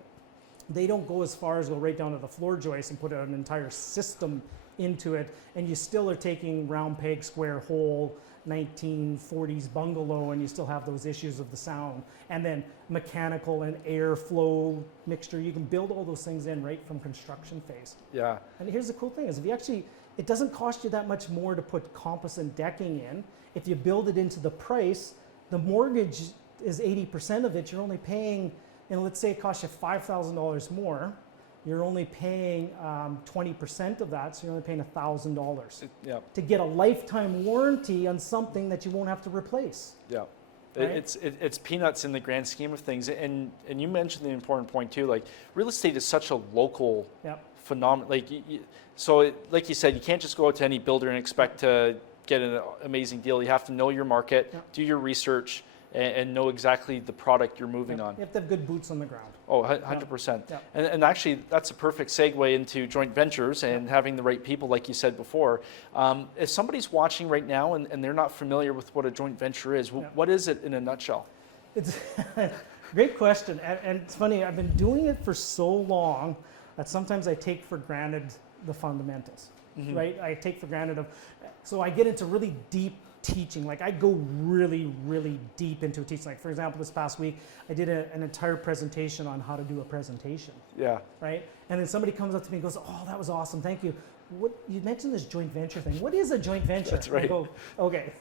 they don't go as far as go right down to the floor joist and put an entire system into it, and you still are taking round peg, square hole, 1940s bungalow, and you still have those issues of the sound. And then mechanical and airflow mixture, you can build all those things in right from construction phase. Yeah. And here's the cool thing is, if you actually, it doesn't cost you that much more to put composite decking in. If you build it into the price, the mortgage is 80% of it. You're only paying, and let's say it costs you $5,000 more, you're only paying 20% of that, so you're only paying $1,000 to get a lifetime warranty on something that you won't have to replace. Yeah. Right? It's peanuts in the grand scheme of things. And you mentioned the important point too, like real estate is such a local phenomenon. Like, like you said, you can't just go out to any builder and expect to get an amazing deal. You have to know your market, do your research, and know exactly the product you're moving on. You have to have good boots on the ground. Oh, 100%. And actually, that's a perfect segue into joint ventures and having the right people, like you said before. If somebody's watching right now and they're not familiar with what a joint venture is, what is it in a nutshell? It's great question. And it's funny, I've been doing it for so long that sometimes I take for granted the fundamentals, right? I take for granted so I get into really deep teaching. Like I go really, really deep into teaching. Like for example, this past week, I did an entire presentation on how to do a presentation. Yeah. Right? And then somebody comes up to me and goes, "Oh, that was awesome. Thank you. What you mentioned this joint venture thing. What is a joint venture?" That's right. I go, "Okay,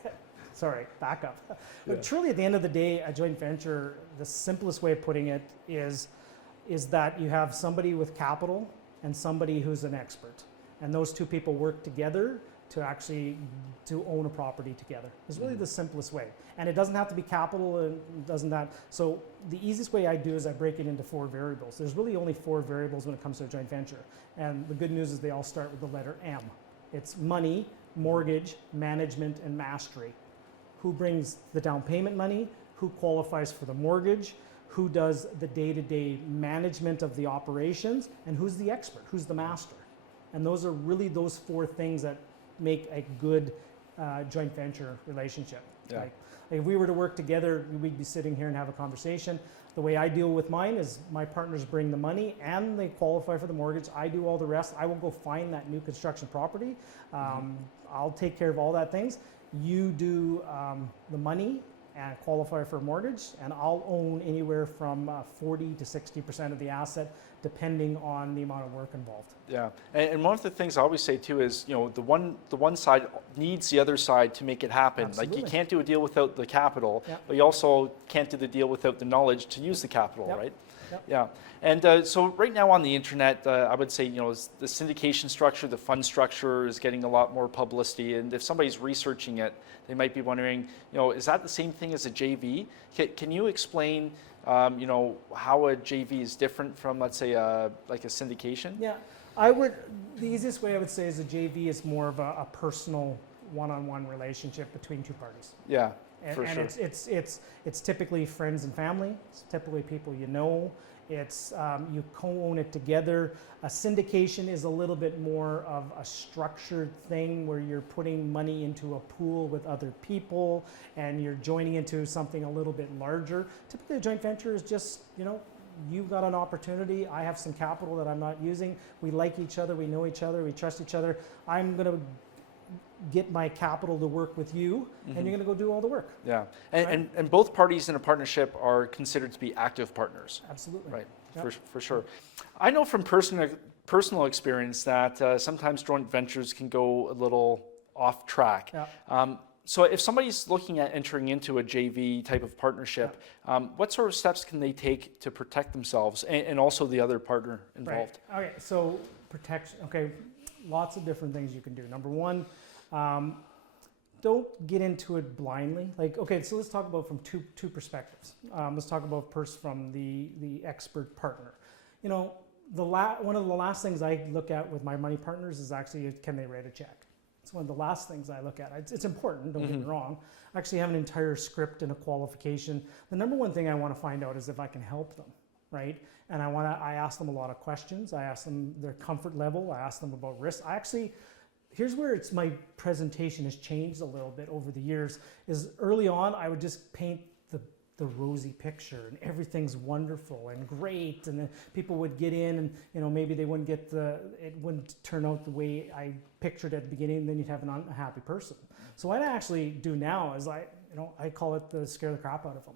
sorry, back up." But truly at the end of the day, a joint venture, the simplest way of putting it is that you have somebody with capital and somebody who's an expert. And those two people work together to own a property together. It's really the simplest way. And it doesn't have to be capital, and doesn't that. So the easiest way I do is I break it into 4 variables. There's really only 4 variables when it comes to a joint venture. And the good news is they all start with the letter M. It's money, mortgage, management, and mastery. Who brings the down payment money? Who qualifies for the mortgage? Who does the day-to-day management of the operations? And who's the expert? Who's the master? And those are really those 4 things that make a good joint venture relationship. Like if we were to work together, we'd be sitting here and have a conversation. The way I deal with mine is my partners bring the money and they qualify for the mortgage. I do all the rest. I will go find that new construction property. I'll take care of all that things. You do the money and qualify for a mortgage, and I'll own anywhere from 40 to 60% of the asset, depending on the amount of work involved. Yeah, and one of the things I always say too is, you know, the one side needs the other side to make it happen. Absolutely. Like you can't do a deal without the capital, but you also can't do the deal without the knowledge to use the capital, right? Yeah, and so right now on the internet, I would say, you know, the syndication structure, the fund structure is getting a lot more publicity, and if somebody's researching it, they might be wondering, you know, is that the same thing as a JV? Can you explain, you know, how a JV is different from, let's say, like a syndication? Yeah, the easiest way I would say is a JV is more of a personal one-on-one relationship between 2 parties. Yeah. And sure. it's typically friends and family. It's typically people you know. It's you co-own it together. A syndication is a little bit more of a structured thing where you're putting money into a pool with other people and you're joining into something a little bit larger. Typically, a joint venture is just, you know, you've got an opportunity. I have some capital that I'm not using. We like each other. We know each other. We trust each other. I'm going to get my capital to work with you, and you're going to go do all the work. Yeah, and both parties in a partnership are considered to be active partners. Absolutely. Right, for sure. I know from personal experience that sometimes joint ventures can go a little off track. Yeah. So if somebody's looking at entering into a JV type of partnership, what sort of steps can they take to protect themselves and also the other partner involved? Right. Okay, so protection, lots of different things you can do. Number one, don't get into it blindly. So let's talk about from two perspectives. Let's talk about first from the expert partner. You know, one of the last things I look at with my money partners is actually, can they write a check? It's one of the last things I look at. It's important, don't get me wrong. I actually have an entire script and a qualification. The number one thing I want to find out is if I can help them. right? And I ask them a lot of questions. I ask them their comfort level. I ask them about risk. Here's where my presentation has changed a little bit over the years, is early on I would just paint the rosy picture and everything's wonderful and great, and then people would get in and maybe they wouldn't it wouldn't turn out the way I pictured at the beginning, and then you'd have an unhappy person. So what I actually do now is I call it the scare the crap out of them.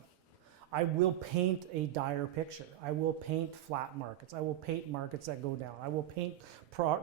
I will paint a dire picture. I will paint flat markets. I will paint markets that go down. I will paint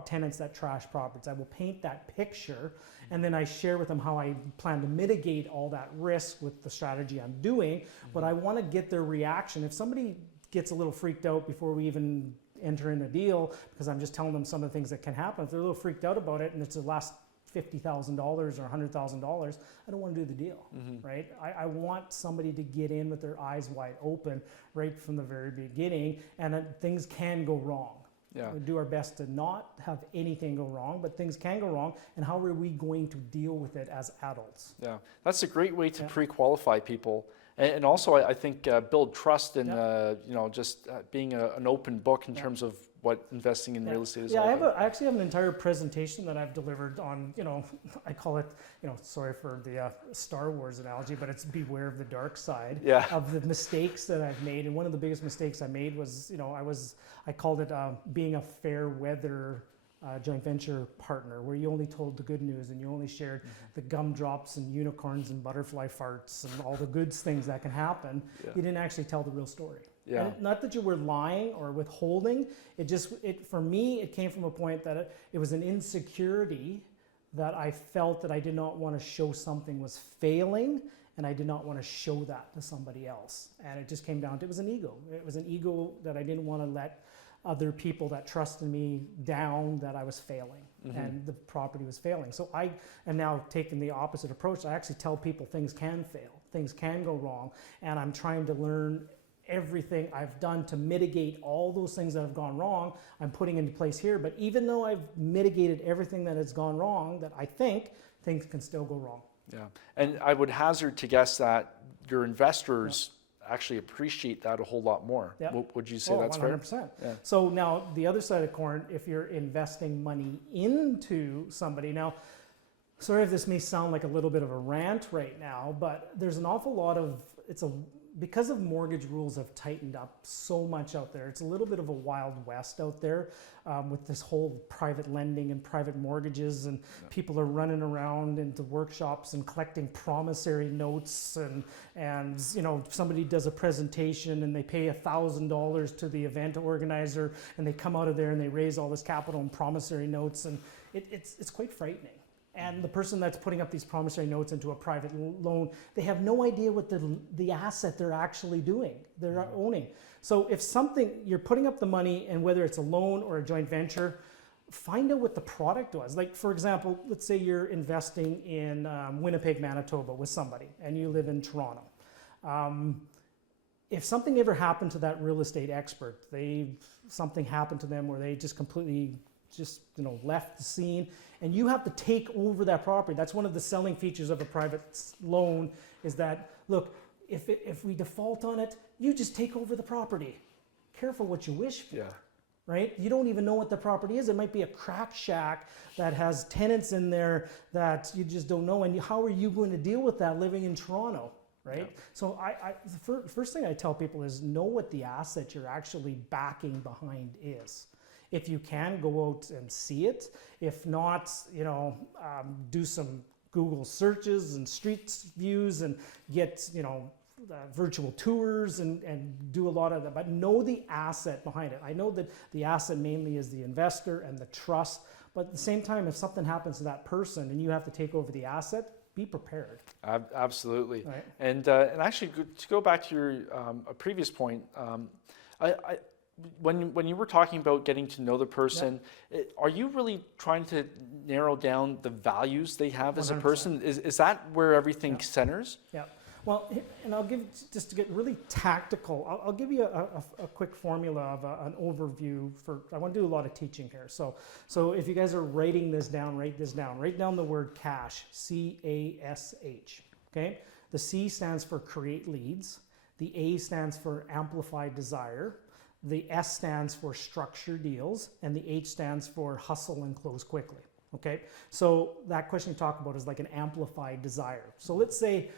tenants that trash properties. I will paint that picture, and then I share with them how I plan to mitigate all that risk with the strategy I'm doing. But I want to get their reaction. If somebody gets a little freaked out before we even enter in a deal, because I'm just telling them some of the things that can happen, if they're a little freaked out about it and it's the last $50,000 or $100,000, I don't want to do the deal, right? I want somebody to get in with their eyes wide open right from the very beginning, and things can go wrong. Yeah. We do our best to not have anything go wrong, but things can go wrong, and how are we going to deal with it as adults? Yeah, that's a great way to pre-qualify people. And also, I think build trust in just being an open book in terms of what investing in real estate is all about. I actually have an entire presentation that I've delivered on, I call it, sorry for the Star Wars analogy, but it's beware of the dark side of the mistakes that I've made. And one of the biggest mistakes I made was, I called it being a fair weather joint venture partner, where you only told the good news and you only shared the gumdrops and unicorns and butterfly farts and all the good things that can happen. You didn't actually tell the real story. And not that you were lying or withholding. For me, it came from a point that it was an insecurity that I felt that I did not want to show something was failing, and I did not want to show that to somebody else. And it just came down to, it was an ego. It was an ego that I didn't want to let other people that trusted me down, that I was failing and the property was failing. So I am now taking the opposite approach. I actually tell people things can fail, things can go wrong, and I'm trying to learn everything I've done to mitigate all those things that have gone wrong. I'm putting into place here, but even though I've mitigated everything that has gone wrong, that I think, things can still go wrong. Yeah, and I would hazard to guess that your investors actually appreciate that a whole lot more. Would you say that's 100%. fair? Yeah. So now the other side of the coin, if you're investing money into somebody, now, sorry if this may sound like a little bit of a rant right now, but there's an awful lot of, because of mortgage rules have tightened up so much out there, it's a little bit of a wild west out there with this whole private lending and private mortgages, and people are running around into workshops and collecting promissory notes, and somebody does a presentation and they pay $1,000 to the event organizer, and they come out of there and they raise all this capital in promissory notes, and it's quite frightening. And the person that's putting up these promissory notes into a private loan, they have no idea what the asset they're actually doing, they're owning. So if you're putting up the money, and whether it's a loan or a joint venture, find out what the product was. Like, for example, let's say you're investing in Winnipeg, Manitoba with somebody, and you live in Toronto. If something ever happened to that real estate expert, something happened to them where they just completely left the scene, and you have to take over that property. That's one of the selling features of a private loan, is that, look, if we default on it, you just take over the property. Careful what you wish for, right? You don't even know what the property is. It might be a crack shack that has tenants in there that you just don't know, and how are you going to deal with that living in Toronto? Right? So the first thing I tell people is know what the asset you're actually backing behind is. If you can, go out and see it. If not, do some Google searches and street views and get, virtual tours and do a lot of that. But know the asset behind it. I know that the asset mainly is the investor and the trust. But at the same time, if something happens to that person and you have to take over the asset, be prepared. Absolutely. Right. And actually, to go back to your a previous point, when you were talking about getting to know the person, are you really trying to narrow down the values they have as 100%. A person? Is that where everything centers? Yeah. Well, and I'll give, just to get really tactical, I'll give you a quick formula of an overview I want to do a lot of teaching here. So if you guys are writing this down, write this down. Write down the word cash, C-A-S-H, okay? The C stands for create leads. The A stands for amplify desire. The S stands for structure deals, and the H stands for hustle and close quickly. Okay, so that question you talk about is like an amplified desire. So let's say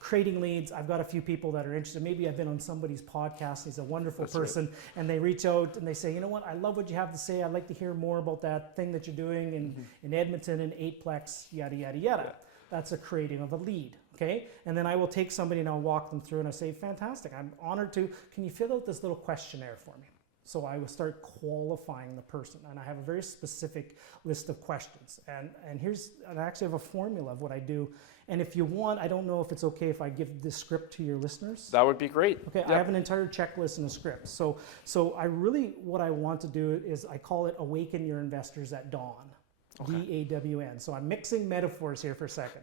creating leads, I've got a few people that are interested. Maybe I've been on somebody's podcast, he's a wonderful person, and they reach out and they say, you know what, I love what you have to say. I'd like to hear more about that thing that you're doing in Edmonton and 8plex, yada, yada, yada. Yeah. That's a creating of a lead, okay? And then I will take somebody and I'll walk them through and I say, fantastic, I'm honored to, can you fill out this little questionnaire for me? So I will start qualifying the person, and I have a very specific list of questions. And I actually have a formula of what I do. And if you want, I don't know if it's okay if I give this script to your listeners. That would be great. Okay, yep. I have an entire checklist and a script. So what I want to do is I call it awaken your investors at dawn. Okay. D-A-W-N. So I'm mixing metaphors here for a second.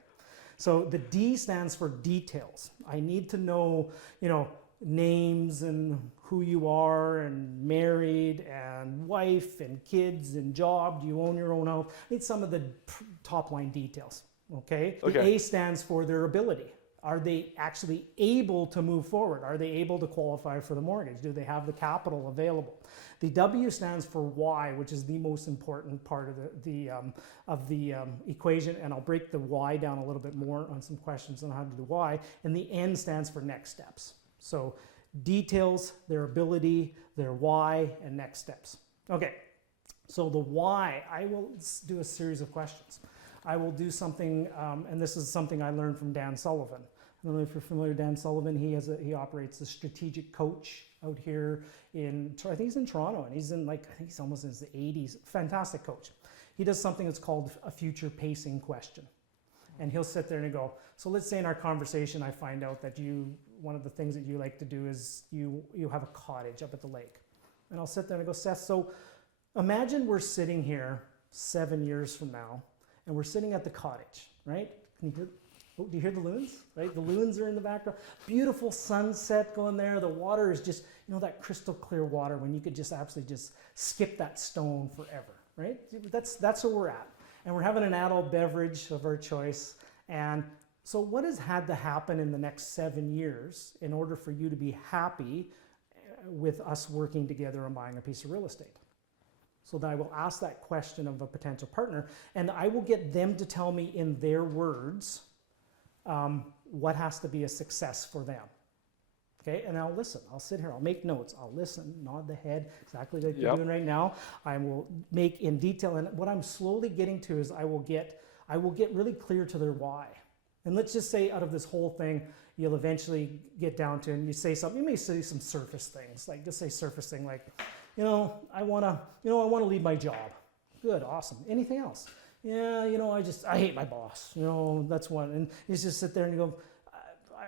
So the D stands for details. I need to know, names and who you are and married and wife and kids and job. Do you own your own house? I need some of the top line details. Okay. The A stands for their ability. Are they actually able to move forward? Are they able to qualify for the mortgage? Do they have the capital available? The W stands for why, which is the most important part of the equation, and I'll break the why down a little bit more on some questions on how to do why. And the N stands for next steps. So details, their ability, their why, and next steps. Okay, so the why, I will do a series of questions. I will do something, and this is something I learned from Dan Sullivan. I don't know if you're familiar with Dan Sullivan. He operates a strategic coach out here I think he's in Toronto, and he's I think he's almost in his 80s. Fantastic coach. He does something that's called a future pacing question. And he'll sit there and go, so let's say in our conversation I find out that one of the things that you like to do is you have a cottage up at the lake. And I'll sit there and I go, Seth, so imagine we're sitting here 7 years from now, and we're sitting at the cottage, right? Can you hear? Oh, do you hear the loons? Right, the loons are in the background. Beautiful sunset going there. The water is just, that crystal clear water when you could just absolutely just skip that stone forever, right? That's where we're at, and we're having an adult beverage of our choice. And so, what has had to happen in the next 7 years in order for you to be happy with us working together on buying a piece of real estate? So that I will ask that question of a potential partner, and I will get them to tell me in their words what has to be a success for them. Okay, and I'll listen. I'll sit here. I'll make notes. I'll listen, nod the head, exactly like you're doing right now. I will make in detail, and what I'm slowly getting to is I will get really clear to their why. And let's just say out of this whole thing, you'll eventually get down to, and you say something. You may say some surface things, like just say surface thing like, I want to leave my job. Good, awesome. Anything else? Yeah, I hate my boss. That's one. And you just sit there and you go,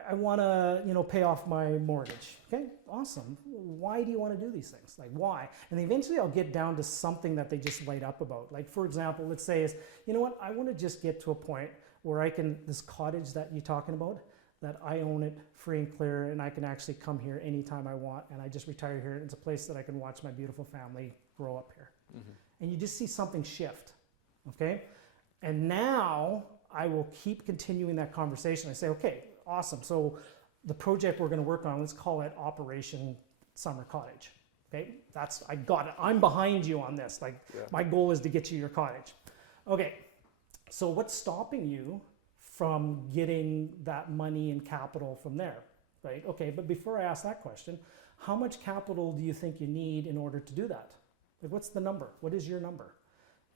I want to, pay off my mortgage. Okay, awesome. Why do you want to do these things? Like, why? And eventually I'll get down to something that they just light up about. Like, for example, let's say I want to just get to a point where this cottage that you're talking about, that I own it free and clear, and I can actually come here anytime I want, and I just retire here. It's a place that I can watch my beautiful family grow up here. Mm-hmm. And you just see something shift, okay? And now I will keep continuing that conversation. I say, okay, awesome. So the project we're going to work on, let's call it Operation Summer Cottage. Okay, I got it. I'm behind you on this. My goal is to get you your cottage. Okay, so what's stopping you from getting that money and capital from there, right? Okay, but before I ask that question, how much capital do you think you need in order to do that? What's the number? What is your number?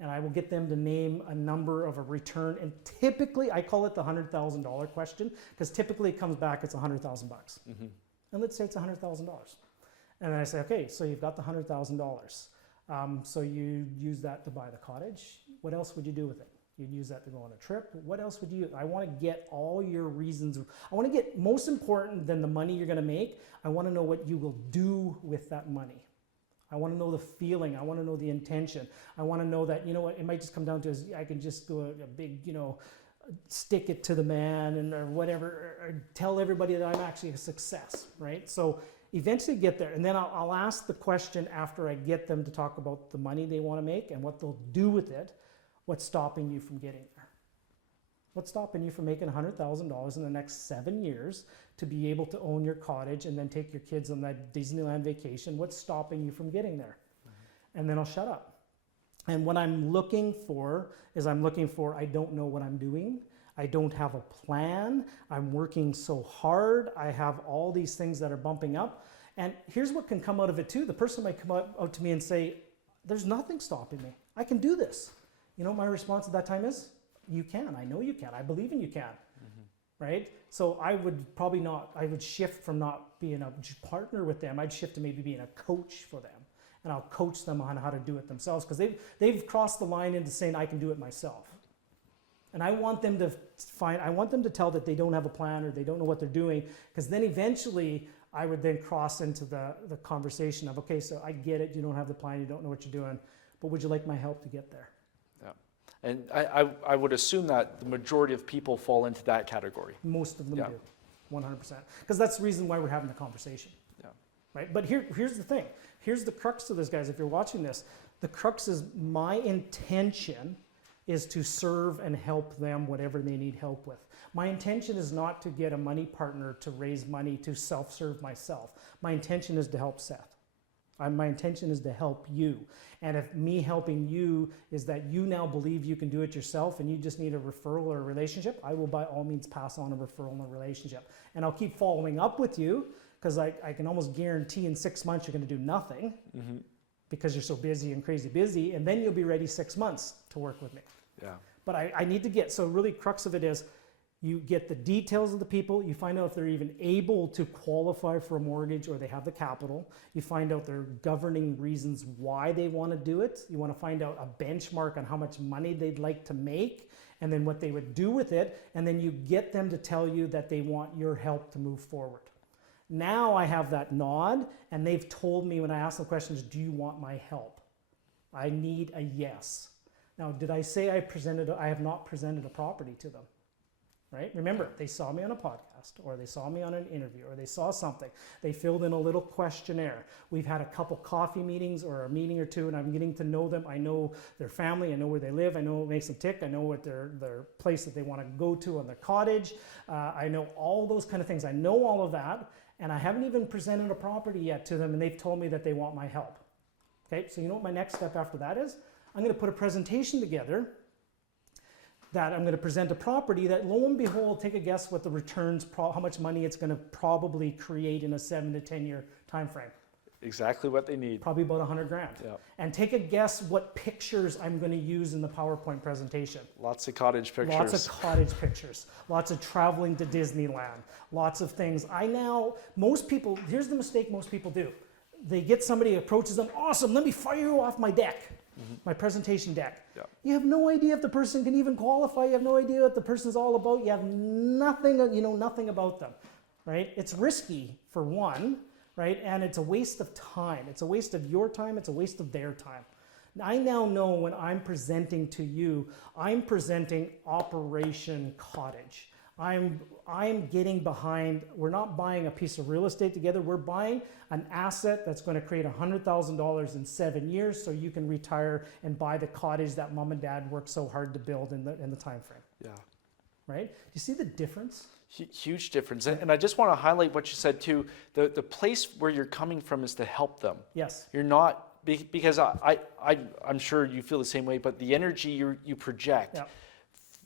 And I will get them to name a number of a return. And typically, I call it the $100,000 question, because typically it comes back, it's $100,000. Mm-hmm. And let's say it's $100,000. And then I say, okay, so you've got the $100,000. So you use that to buy the cottage. What else would you do with it? You'd use that to go on a trip. What else would you? I want to get all your reasons. I want to get, most important than the money you're going to make, I want to know what you will do with that money. I want to know the feeling. I want to know the intention. I want to know that, it might just come down to, I can just go a big, stick it to the man or whatever, or tell everybody that I'm actually a success, right? So eventually get there. And then I'll ask the question after I get them to talk about the money they want to make and what they'll do with it. What's stopping you from getting there? What's stopping you from making $100,000 in the next 7 years to be able to own your cottage and then take your kids on that Disneyland vacation? What's stopping you from getting there? And then I'll shut up. And what I'm looking for is I don't know what I'm doing. I don't have a plan. I'm working so hard. I have all these things that are bumping up. And here's what can come out of it too. The person might come out to me and say, there's nothing stopping me. I can do this. You know what my response at that time is? You can. I know you can. I believe in you can. Right? So I would shift from not being a partner with them. I'd shift to maybe being a coach for them. And I'll coach them on how to do it themselves, because they've crossed the line into saying I can do it myself. And I want them to tell that they don't have a plan or they don't know what they're doing, because then eventually I would then cross into the conversation of, okay, so I get it, you don't have the plan, you don't know what you're doing, but would you like my help to get there? Yeah. And I would assume that the majority of people fall into that category. Most of them do, 100%. Because that's the reason why we're having the conversation. Yeah. Right? But here's the thing. Here's the crux of this, guys, if you're watching this. The crux is my intention is to serve and help them whatever they need help with. My intention is not to get a money partner to raise money to self-serve myself. My intention is to help Seth. My intention is to help you. And if me helping you is that you now believe you can do it yourself and you just need a referral or a relationship, I will by all means pass on a referral and a relationship. And I'll keep following up with you, because I can almost guarantee in 6 months you're going to do nothing because you're so busy and crazy busy, and then you'll be ready 6 months to work with me. Yeah. But I need to so really crux of it is you get the details of the people, you find out if they're even able to qualify for a mortgage or they have the capital, you find out their governing reasons why they want to do it, you want to find out a benchmark on how much money they'd like to make, and then what they would do with it, and then you get them to tell you that they want your help to move forward. Now I have that nod, and they've told me when I ask them questions, do you want my help? I need a yes. Now, did I say I have not presented a property to them? Right? Remember, they saw me on a podcast, or they saw me on an interview, or they saw something. They filled in a little questionnaire. We've had a couple coffee meetings or a meeting or two, and I'm getting to know them. I know their family. I know where they live. I know what makes them tick. I know what their place that they want to go to on their cottage. I know all those kind of things. I know all of that, and I haven't even presented a property yet to them, and they've told me that they want my help. Okay, so you know what my next step after that is? I'm going to put a presentation together that I'm going to present a property that, lo and behold, take a guess what the returns, how much money it's going to probably create in a 7 to 10 year time frame. Exactly what they need. Probably about $100,000. Yeah. And take a guess what pictures I'm going to use in the PowerPoint presentation. Lots of cottage pictures. Lots of cottage pictures. Lots of traveling to Disneyland. Lots of things. Most people, here's the mistake most people do. They get somebody approaches them, awesome, let me fire you off my deck. My presentation deck. Yeah. You have no idea if the person can even qualify. You have no idea what the person's all about. You have nothing, nothing about them, right? It's risky for one, right? And it's a waste of time. It's a waste of your time. It's a waste of their time. I now know when I'm presenting to you, I'm presenting Operation Cottage. I'm getting behind, we're not buying a piece of real estate together, we're buying an asset that's going to create $100,000 in 7 years so you can retire and buy the cottage that mom and dad worked so hard to build in the time frame. Yeah. Right? Do you see the difference? Huge difference. And I just want to highlight what you said too. The place where you're coming from is to help them. Yes. You're not, because I'm sure you feel the same way, but the energy you project. Yeah.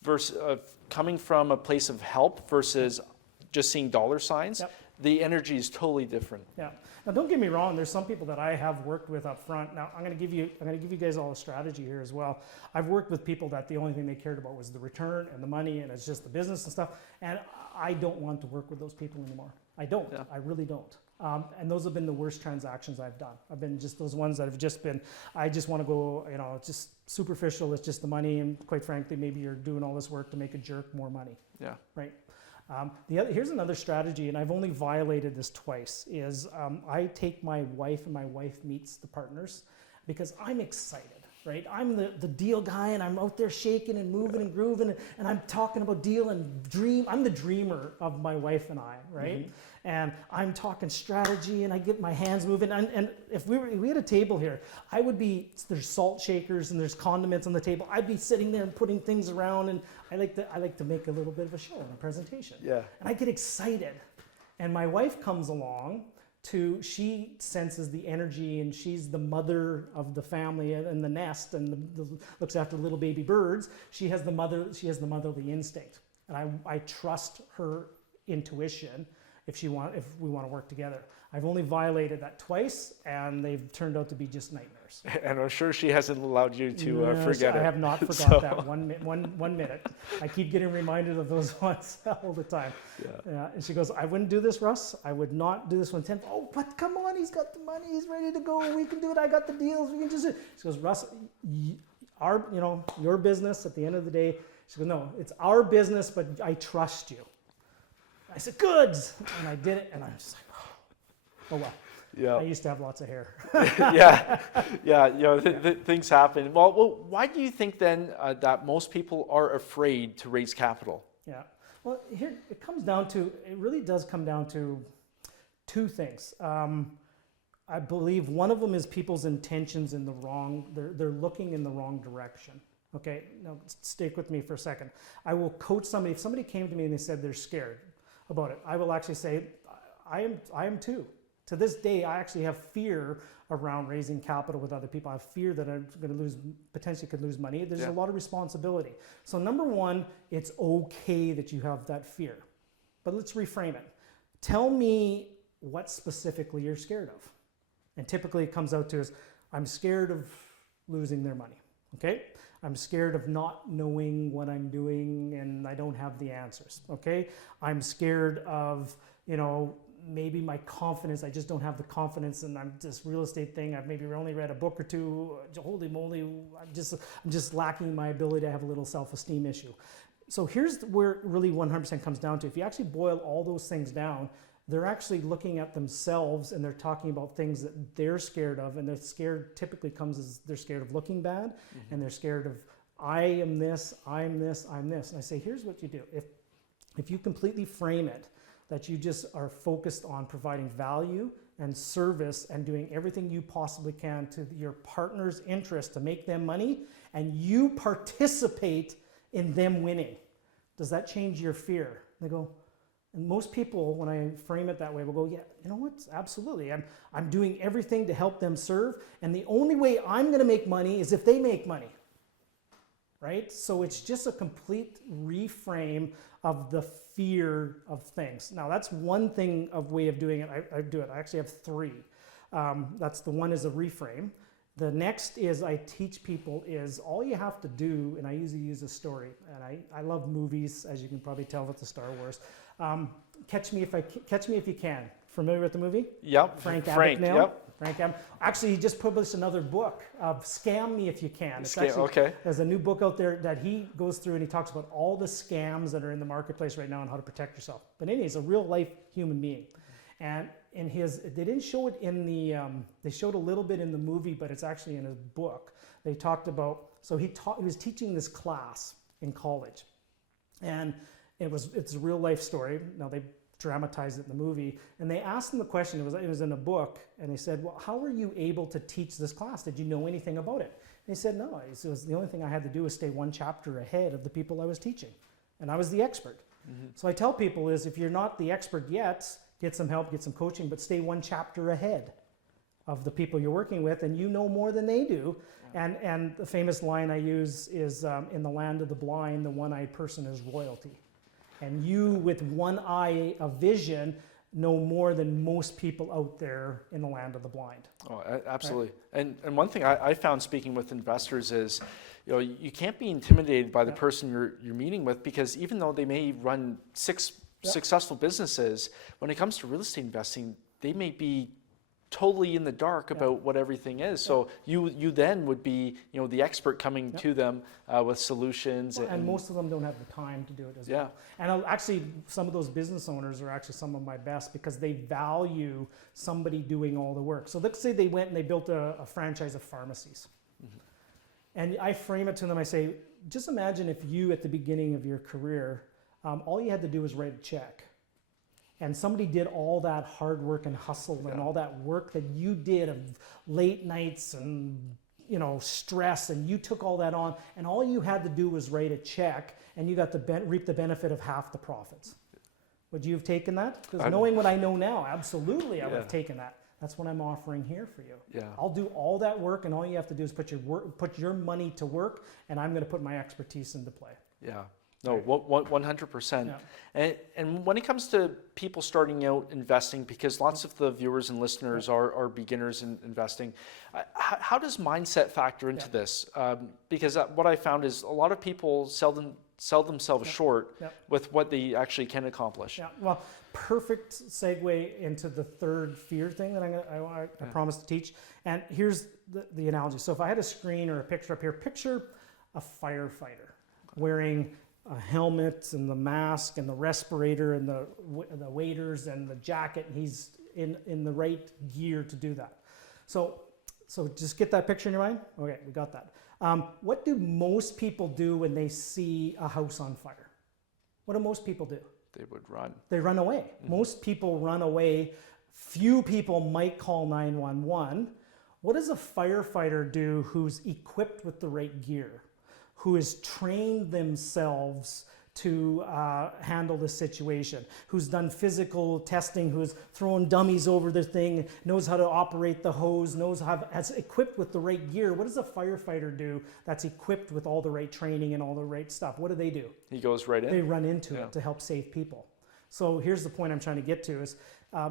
Versus coming from a place of help versus just seeing dollar signs, the energy is totally different. Yeah. Now, don't get me wrong. There's some people that I have worked with up front. Now, I'm going to give you guys all a strategy here as well. I've worked with people that the only thing they cared about was the return and the money, and it's just the business and stuff. And I don't want to work with those people anymore. I don't. Yeah. I really don't. And those have been the worst transactions I've done. I've been just those ones that have just been, I just want to go, it's just superficial. It's just the money. And quite frankly, maybe you're doing all this work to make a jerk more money. Yeah. Right. Here's another strategy, and I've only violated this twice, is I take my wife and my wife meets the partners because I'm excited. right? I'm the deal guy, and I'm out there shaking and moving and grooving, and I'm talking about deal and dream. I'm the dreamer of my wife and I, right? And I'm talking strategy, and I get my hands moving. And if we had a table here, there's salt shakers and there's condiments on the table. I'd be sitting there and putting things around, and I like to make a little bit of a show and a presentation. Yeah. And I get excited, and my wife comes along. She senses the energy, and she's the mother of the family and the nest, and looks after little baby birds. She has the motherly instinct, and I trust her intuition if we want to work together. I've only violated that twice, and they've turned out to be just nightmares. And I'm sure she hasn't allowed you to forget it. I have not forgot that one minute. I keep getting reminded of those ones all the time. Yeah. And she goes, I wouldn't do this, Russ. I would not do this one. Oh, but come on, he's got the money. He's ready to go. We can do it. I got the deals. We can just do it. She goes, Russ, your business at the end of the day. She goes, no, it's our business, but I trust you. I said, good. And I did it, and I'm just like, oh well. Yeah. I used to have lots of hair. Yeah. Things happen. Well, why do you think then that most people are afraid to raise capital? Yeah. Well, here it really does come down to two things. I believe one of them is people's intentions in the wrong. They're looking in the wrong direction. Okay. Now stick with me for a second. I will coach somebody. If somebody came to me and they said they're scared about it, I will actually say, I am too. To this day, I actually have fear around raising capital with other people. I have fear that I'm going to potentially could lose money. There's a lot of responsibility. So number one, it's okay that you have that fear. But let's reframe it. Tell me what specifically you're scared of. And typically it comes out to is, I'm scared of losing their money. Okay? I'm scared of not knowing what I'm doing and I don't have the answers. Okay? I'm scared of, maybe my confidence, I just don't have the confidence, and I'm this real estate thing, I've maybe only read a book or two, holy moly, I'm just lacking my ability to have a little self-esteem issue. So here's where it really 100% comes down to. If you actually boil all those things down, they're actually looking at themselves and they're talking about things that they're scared of, and they're scared typically comes as they're scared of looking bad, and they're scared of, I am this, I'm this, I'm this. And I say, here's what you do. If you completely frame it, that you just are focused on providing value and service and doing everything you possibly can to your partner's interest to make them money, and you participate in them winning. Does that change your fear? They go, and most people, when I frame it that way, will go, yeah, you know what, absolutely. I'm doing everything to help them serve, and the only way I'm going to make money is if they make money. Right? So it's just a complete reframe of the fear of things. Now that's one thing of way of doing it. I do it. I actually have three. That's the one is a reframe. The next is I teach people is all you have to do, and I usually use a story. And I love movies, as you can probably tell with the Star Wars. Catch Me If You Can. Familiar with the movie? Yep. Frank. Yep. Frank Abagnale. Actually, he just published another book of Scam Me If You Can. There's a new book out there that he goes through and he talks about all the scams that are in the marketplace right now and how to protect yourself. But anyway, he's a real life human being. And they didn't show it in the, they showed a little bit in the movie, but it's actually in his book. They talked about, so he was teaching this class in college. And it's a real life story. Now they dramatized it in the movie, and they asked him the question, it was in a book, and they said, well, how were you able to teach this class? Did you know anything about it? And he said, no, it was the only thing I had to do was stay one chapter ahead of the people I was teaching, and I was the expert. So I tell people is, if you're not the expert yet, get some help, get some coaching, but stay one chapter ahead of the people you're working with, and you know more than they do. And the famous line I use is, in the land of the blind, the one-eyed person is royalty. And you, with one eye of vision, know more than most people out there in the land of the blind. Oh, absolutely. Right? And one thing I found speaking with investors is, you can't be intimidated by the person you're meeting with, because even though they may run six successful businesses, when it comes to real estate investing, they may be totally in the dark about what everything is. So you then would be the expert coming to them with solutions. Well, and most of them don't have the time to do it as well. And actually, some of those business owners are actually some of my best because they value somebody doing all the work. So let's say they went and they built a franchise of pharmacies. And I frame it to them, I say, just imagine if you, at the beginning of your career, all you had to do was write a check. And somebody did all that hard work and hustle and all that work that you did of late nights and stress, and you took all that on, and all you had to do was write a check, and you got to reap the benefit of half the profits. Would you have taken that? Because knowing what I know now, absolutely I would have taken that. That's what I'm offering here for you. Yeah. I'll do all that work, and all you have to do is put your money to work, and I'm going to put my expertise into play. Yeah. No, 100%. Yeah. And when it comes to people starting out investing, because lots of the viewers and listeners are beginners in investing, how does mindset factor into this? Because what I found is a lot of people sell themselves short with what they actually can accomplish. Yeah, well, perfect segue into the third fear thing that I promised to teach. And here's the analogy. So if I had a screen or a picture up here, picture a firefighter wearing a helmet and the mask and the respirator and the waders and the jacket, and he's in the right gear to do that. So just get that picture in your mind. Okay, we got that. What do most people do when they see a house on fire? What do most people do? They would run. They run away. Mm-hmm. Most people run away. Few people might call 911. What does a firefighter do who's equipped with the right gear, who has trained themselves to handle the situation, who's done physical testing, who's thrown dummies over the thing, knows how to operate the hose, has equipped with the right gear? What does a firefighter do that's equipped with all the right training and all the right stuff? What do? He goes right in. They run into it to help save people. So here's the point I'm trying to get to is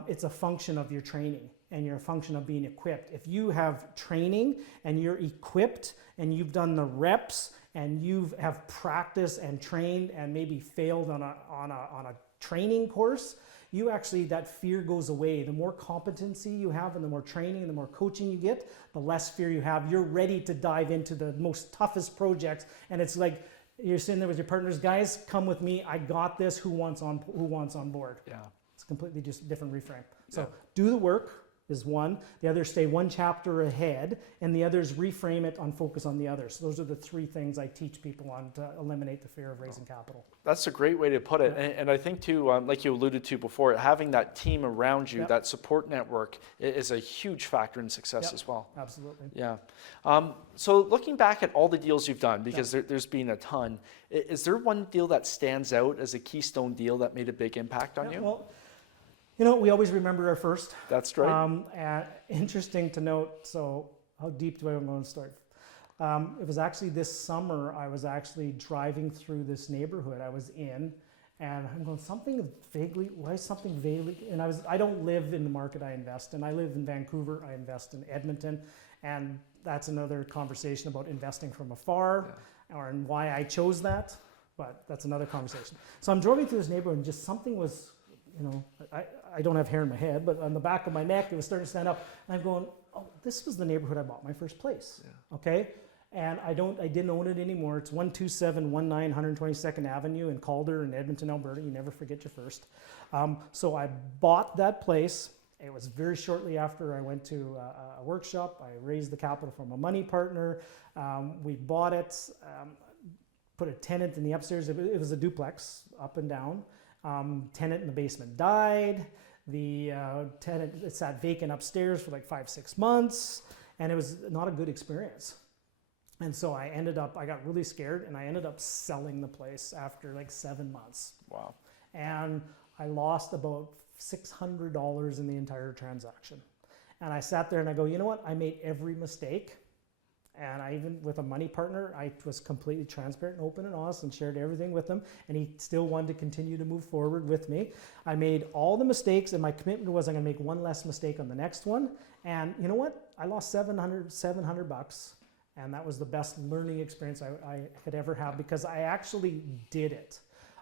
it's a function of your training and your function of being equipped. If you have training and you're equipped and you've done the reps and you have practiced and trained and maybe failed on a training course, you actually, that fear goes away. The more competency you have and the more training and the more coaching you get, the less fear you have. You're ready to dive into the most toughest projects, and it's like you're sitting there with your partners, guys, come with me, I got this, who wants on board? Yeah. It's completely just a different reframe. So do the work is one. The other, stay one chapter ahead, and the others reframe it on focus on the others. So those are the three things I teach people on to eliminate the fear of raising capital. That's a great way to put it. And I think too, like you alluded to before, having that team around you, that support network is a huge factor in success as well. Absolutely. Yeah. So looking back at all the deals you've done, because there's been a ton, is there one deal that stands out as a keystone deal that made a big impact on you? Well, we always remember our first. That's right. And interesting to note, so how deep do I want to start? It was actually this summer, I was actually driving through this neighborhood I was in, and I'm going, why something vaguely, and I don't live in the market I invest in. I live in Vancouver, I invest in Edmonton, and that's another conversation about investing from afar, and why I chose that, but that's another conversation. So I'm driving through this neighborhood, and just something was, I don't have hair in my head, but on the back of my neck, it was starting to stand up. And I'm going, oh, this was the neighborhood I bought my first place. Yeah. Okay? And I didn't own it anymore. It's 12719 122nd Avenue in Calder in Edmonton, Alberta. You never forget your first. So I bought that place. It was very shortly after I went to a workshop. I raised the capital from a money partner. We bought it, put a tenant in the upstairs. It was a duplex, up and down. Tenant in the basement died. The tenant sat vacant upstairs for like 5-6 months, and it was not a good experience. And so I got really scared, and I ended up selling the place after like 7 months. Wow. And I lost about $600 in the entire transaction. And I sat there and I go, you know what? I made every mistake. And I even, with a money partner, I was completely transparent and open and honest and shared everything with him. And he still wanted to continue to move forward with me. I made all the mistakes, and my commitment was I'm going to make one less mistake on the next one. And you know what? I lost $700, and that was the best learning experience I could ever have, because I actually did it.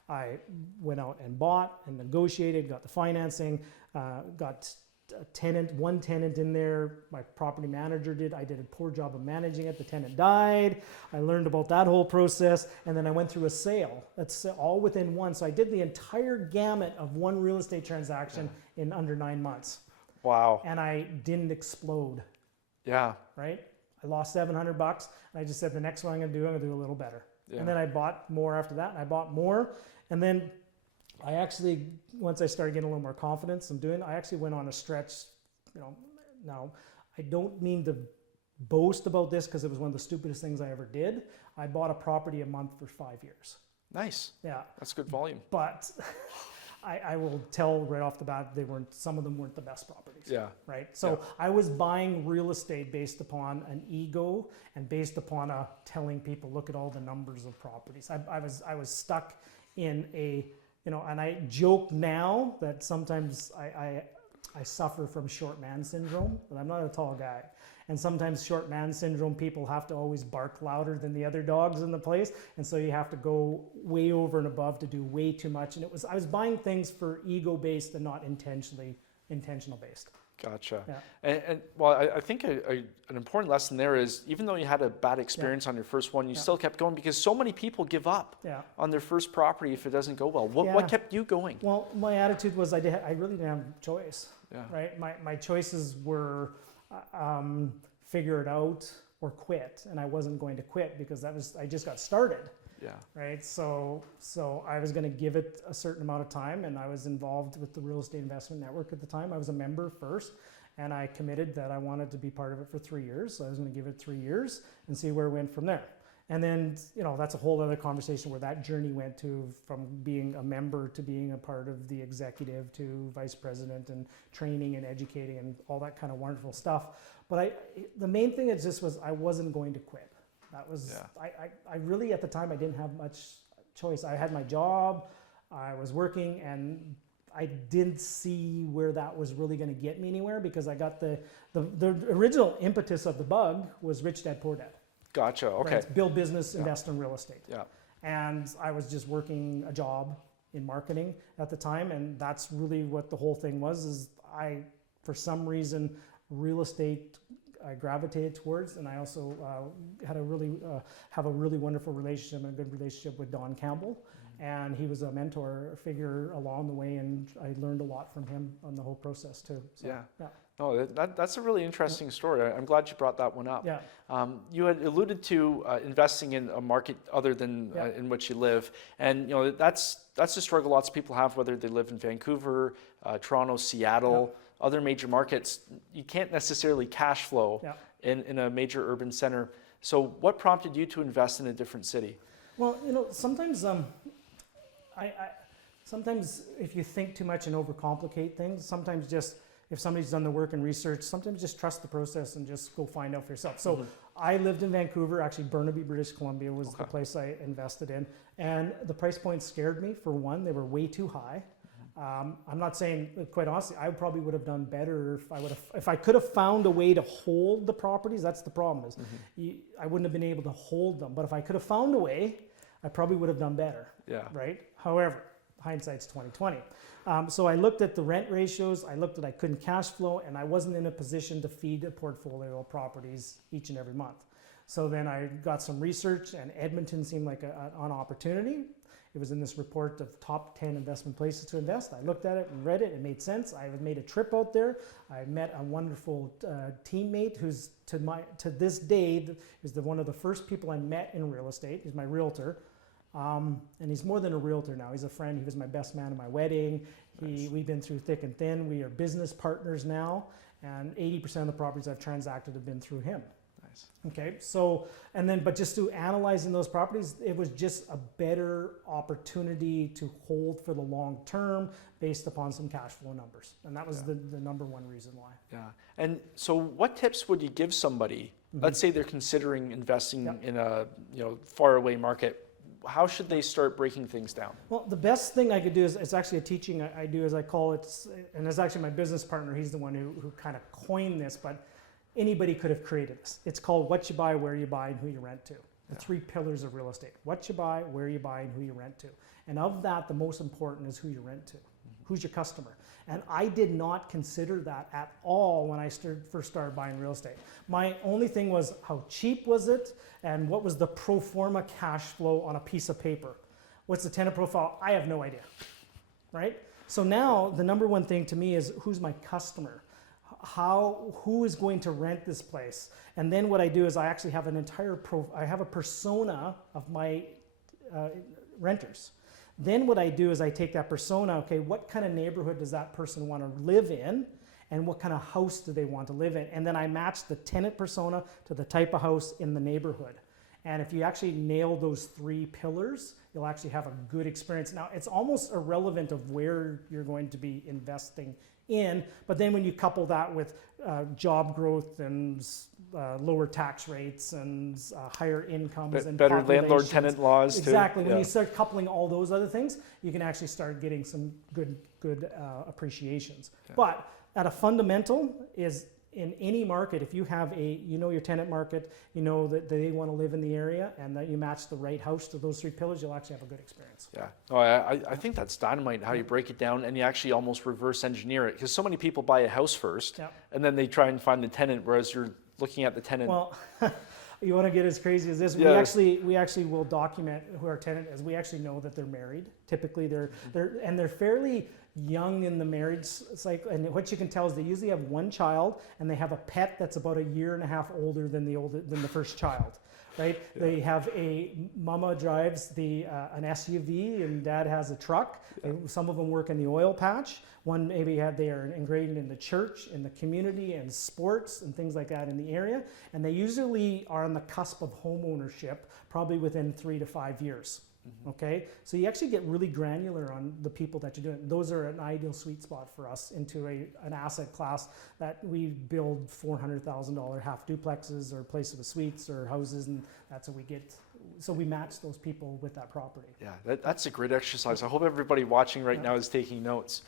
I went out and bought and negotiated, got the financing, got one tenant in there. My property manager did. I did a poor job of managing it. The tenant died. I learned about that whole process, and then I went through a sale. That's all within one. So I did the entire gamut of one real estate transaction in under 9 months. Wow. And I didn't explode. Yeah. Right? I lost $700, and I just said the next one I'm going to do a little better. Yeah. And then I bought more after that, and I bought more, and then I actually, once I started getting a little more confidence in doing, I actually went on a stretch. Now I don't mean to boast about this because it was one of the stupidest things I ever did. I bought a property a month for 5 years. Nice. Yeah. That's good volume. But I will tell right off the bat, some of them weren't the best properties. Yeah. Right. So I was buying real estate based upon an ego and based upon telling people, look at all the numbers of properties. I was stuck in and I joke now that sometimes I suffer from short man syndrome, but I'm not a tall guy. And sometimes short man syndrome people have to always bark louder than the other dogs in the place. And so you have to go way over and above to do way too much. And I was buying things for ego based and not intentional based. Gotcha. Yeah. And well, I think an important lesson there is, even though you had a bad experience on your first one, you still kept going, because so many people give up on their first property if it doesn't go well. What kept you going? Well, my attitude was I really didn't have a choice. Yeah. Right. My choices were figure it out or quit, and I wasn't going to quit because I just got started. Yeah. Right. So I was going to give it a certain amount of time, and I was involved with the Real Estate Investment Network at the time. I was a member first, and I committed that I wanted to be part of it for 3 years. So I was going to give it 3 years and see where it went from there. And then, that's a whole other conversation where that journey went from being a member to being a part of the executive to vice president and training and educating and all that kind of wonderful stuff. But the main thing was I wasn't going to quit. That was, I really, at the time, I didn't have much choice. I had my job, I was working, and I didn't see where that was really going to get me anywhere, because I got the original impetus of the bug was Rich Dad Poor Dad. Gotcha. Okay. Right? Build business, invest in real estate. Yeah. And I was just working a job in marketing at the time, and that's really what the whole thing was. Is for some reason, real estate I gravitated towards, and I also had have a really wonderful relationship and a good relationship with Don Campbell, and he was a mentor figure along the way, and I learned a lot from him on the whole process too. So, yeah. Oh, that's a really interesting story. I'm glad you brought that one up. Yeah. You had alluded to investing in a market other than in which you live, and that's the struggle lots of people have, whether they live in Vancouver, Toronto, Seattle, other major markets. You can't necessarily cash flow in a major urban center. So, what prompted you to invest in a different city? Well, sometimes sometimes if you think too much and overcomplicate things, sometimes just if somebody's done the work and research, sometimes just trust the process and just go find out for yourself. So I lived in Vancouver, actually Burnaby, British Columbia was the place I invested in. And the price points scared me. For one, they were way too high. I'm not saying, quite honestly, I probably would have done better if I could have found a way to hold the properties. That's the problem is I wouldn't have been able to hold them. But if I could have found a way, I probably would have done better. Yeah. Right. However, hindsight's 2020. So I looked at the rent ratios. I looked at I couldn't cash flow, and I wasn't in a position to feed a portfolio of properties each and every month. So then I got some research, and Edmonton seemed like an opportunity. It was in this report of top 10 investment places to invest. I looked at it and read it. It made sense. I made a trip out there. I met a wonderful teammate who's to this day is one of the first people I met in real estate. He's my realtor. And he's more than a realtor now. He's a friend. He was my best man at my wedding. We've been through thick and thin. We are business partners now, and 80% of the properties I've transacted have been through him. Nice. Okay, so but just through analyzing those properties, it was just a better opportunity to hold for the long term based upon some cash flow numbers, and that was the number one reason why. Yeah, and so what tips would you give somebody? Let's say they're considering investing in a faraway market. How should they start breaking things down? Well, the best thing I could do is it's actually a teaching I do, as I call it, and it's actually my business partner. He's the one who kind of coined this, but anybody could have created this. It's called what you buy, where you buy, and who you rent to. The 3 pillars of real estate: what you buy, where you buy, and who you rent to. And of that, the most important is who you rent to. Who's your customer? And I did not consider that at all when I first started buying real estate. My only thing was how cheap was it and what was the pro forma cash flow on a piece of paper. What's the tenant profile? I have no idea, right? So now the number one thing to me is who's my customer? who is going to rent this place? And then what I do is I actually have I have a persona of my renters. Then what I do is I take that persona, okay, what kind of neighborhood does that person want to live in? And what kind of house do they want to live in? And then I match the tenant persona to the type of house in the neighborhood. And if you actually nail those 3 pillars, you'll actually have a good experience. Now, it's almost irrelevant of where you're going to be investing in, but then when you couple that with job growth and lower tax rates and higher incomes and better landlord-tenant laws too. Exactly. When you start coupling all those other things, you can actually start getting some good appreciations. Yeah. But at a fundamental is in any market, if you have your tenant market, you know that they want to live in the area and that you match the right house to those 3 pillars, you'll actually have a good experience. Yeah. Oh, I think that's dynamite how you break it down and you actually almost reverse engineer it, because so many people buy a house first and then they try and find the tenant, whereas you're looking at the tenant. Well, you want to get as crazy as this? Yeah. We actually will document who our tenant is. We actually know that they're married. Typically, they're fairly young in the marriage cycle, and what you can tell is they usually have 1 child and they have a pet that's about a year and a half older than the first child, right? Yeah. They have mama drives an SUV and dad has a truck. Yeah. Some of them work in the oil patch. One maybe they are ingrained in the church, in the community, and sports and things like that in the area. And they usually are on the cusp of home ownership, probably within 3 to 5 years. Mm-hmm. Okay, so you actually get really granular on the people that you're doing. Those are an ideal sweet spot for us into an asset class that we build $400,000 half duplexes or place of the suites or houses, and that's what we get. So we match those people with that property. Yeah, that's a great exercise. I hope everybody watching right now is taking notes.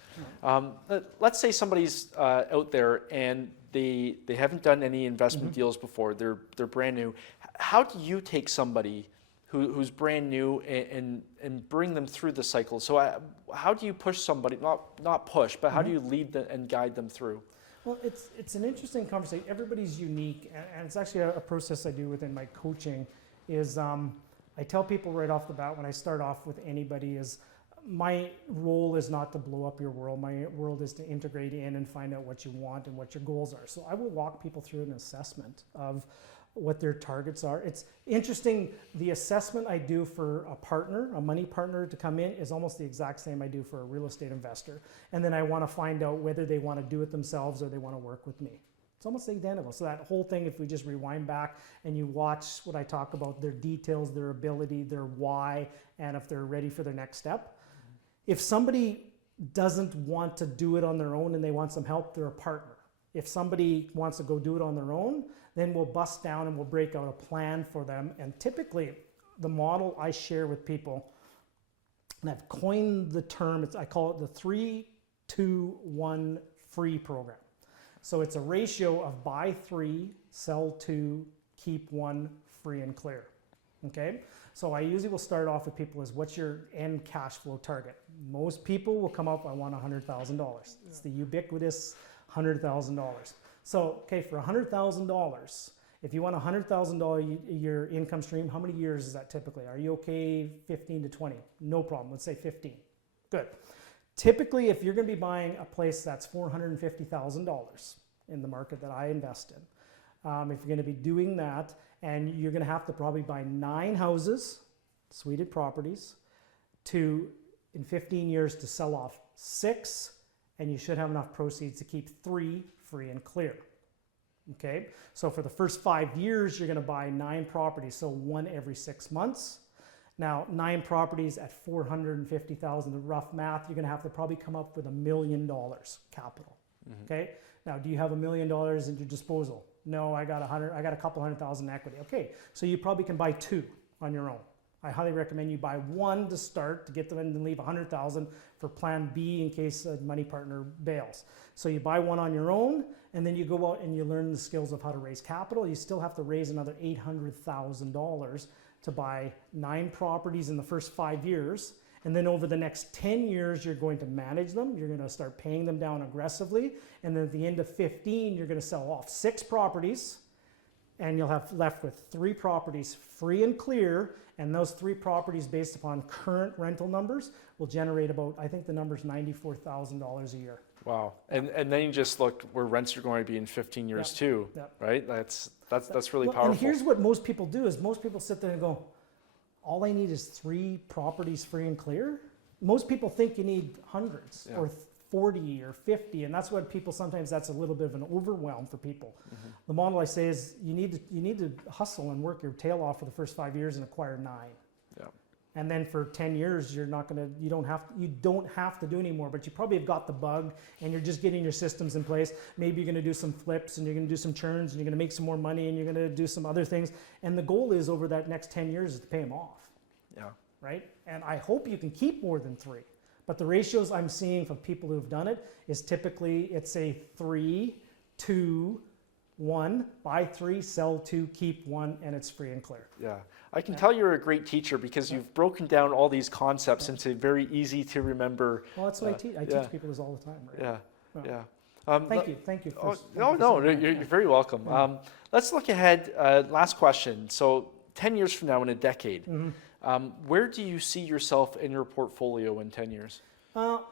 Let's say somebody's out there and they haven't done any investment deals before. They're brand new. How do you take somebody who's brand new and bring them through the cycle? So how do you push somebody, not push, but how do you lead them and guide them through? Well, it's an interesting conversation. Everybody's unique, and it's actually a process I do within my coaching is I tell people right off the bat when I start off with anybody is my role is not to blow up your world. My world is to integrate in and find out what you want and what your goals are. So I will walk people through an assessment of what their targets are. It's interesting, the assessment I do for a partner, a money partner to come in is almost the exact same I do for a real estate investor. And then I want to find out whether they want to do it themselves or they want to work with me. It's almost identical. So that whole thing, if we just rewind back and you watch what I talk about, their details, their ability, their why, and if they're ready for their next step. If somebody doesn't want to do it on their own and they want some help, they're a partner. If somebody wants to go do it on their own, then we'll bust down and we'll break out a plan for them. And typically, the model I share with people, and I've coined the term, I call it the 3-2-1 free program. So it's a ratio of buy 3, sell 2, keep 1 free and clear. Okay? So I usually will start off with people as what's your end cash flow target? Most people will come up, I want $100,000. It's the ubiquitous $100,000. So, okay, for $100,000, if you want $100,000 a year income stream, how many years is that typically? Are you okay 15 to 20? No problem, let's say 15. Good. Typically, if you're gonna be buying a place that's $450,000 in the market that I invest in, if you're gonna be doing that, and you're gonna have to probably buy 9 houses, suited properties, in 15 years to sell off 6, and you should have enough proceeds to keep 3 free and clear. Okay, so for the first 5 years, you're going to buy 9 properties, so 1 every 6 months. Now, 9 properties at $450,000, the rough math, you're going to have to probably come up with $1 million capital. Okay, now do you have $1 million in your disposal? No, I got a couple $100,000 equity. Okay, so you probably can buy 2 on your own. I highly recommend you buy 1 to start to get them in and leave $100,000 for plan B in case a money partner bails. So you buy 1 on your own, and then you go out and you learn the skills of how to raise capital. You still have to raise another $800,000 to buy 9 properties in the first 5 years. And then over the next 10 years, you're going to manage them. You're going to start paying them down aggressively. And then at the end of 15, you're going to sell off 6 properties, and you'll have left with 3 properties free and clear. And those 3 properties, based upon current rental numbers, will generate about, I think the number's $94,000 a year. Wow. And then you just look where rents are going to be in 15 years Yep. too, Yep. right? That's really Well, powerful. and here's what most people do is most people sit there and go, all I need is 3 properties free and clear. Most people think you need hundreds Yeah. or 40 or 50, and that's what people sometimes, that's a little bit of an overwhelm for people. The model I say is you need to hustle and work your tail off for the first 5 years and acquire 9. Yeah. And then for 10 years, you don't have to do anymore, but you probably have got the bug and you're just getting your systems in place. Maybe you're going to do some flips and you're going to do some churns and you're going to make some more money and you're going to do some other things. And the goal is over that next 10 years is to pay them off. Yeah. Right? And I hope you can keep more than 3. But the ratios I'm seeing from people who've done it is typically it's a 3, 2, 1, buy 3, sell 2, keep 1, and it's free and clear. Yeah. I can tell you're a great teacher because you've broken down all these concepts into very easy to remember. Well, that's what I teach. I yeah. teach people this all the time. Right? Yeah. Yeah. Yeah. Thank you. You're very welcome. Yeah. Let's look ahead. Last question. So 10 years from now, in a decade, where do you see yourself in your portfolio in 10 years? No,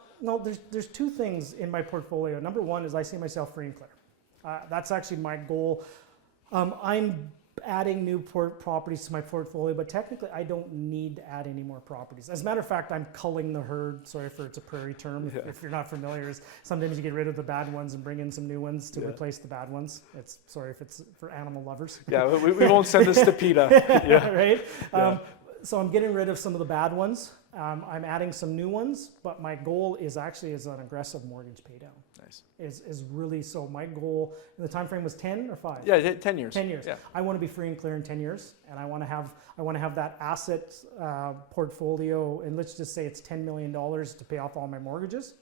there's 2 things in my portfolio. Number 1 is I see myself free and clear. That's actually my goal. I'm adding new properties to my portfolio, but technically I don't need to add any more properties. As a matter of fact, I'm culling the herd. Sorry if it's a prairie term. Yeah. If you're not familiar, sometimes you get rid of the bad ones and bring in some new ones to replace the bad ones. Sorry if it's for animal lovers. Yeah, we won't send this to PETA. Yeah. Right? Yeah. So I'm getting rid of some of the bad ones. I'm adding some new ones, but my goal is actually an aggressive mortgage pay down. Nice. Is really, so my goal, the time frame was 10 or 5? Yeah, 10 years. 10 years. Yeah. I want to be free and clear in 10 years, and I want to have that asset portfolio, and let's just say it's $10 million to pay off all my mortgages.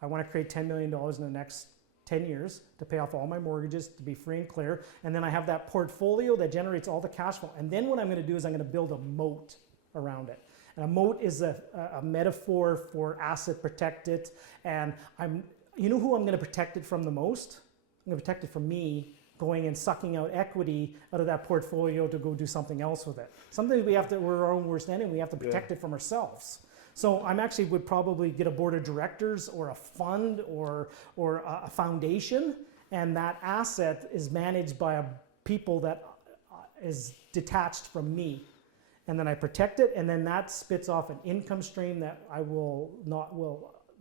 I want to create $10 million in the next 10 years to pay off all my mortgages, to be free and clear, and then I have that portfolio that generates all the cash flow. And then what I'm going to do is I'm going to build a moat around it. And a moat is a metaphor for asset protected, and you know who I'm going to protect it from the most? I'm going to protect it from me going and sucking out equity out of that portfolio to go do something else with it. Sometimes we're our own worst enemy. We have to protect it from ourselves. So I'm actually would probably get a board of directors or a fund or a foundation, and that asset is managed by people that is detached from me. And then I protect it, and then that spits off an income stream that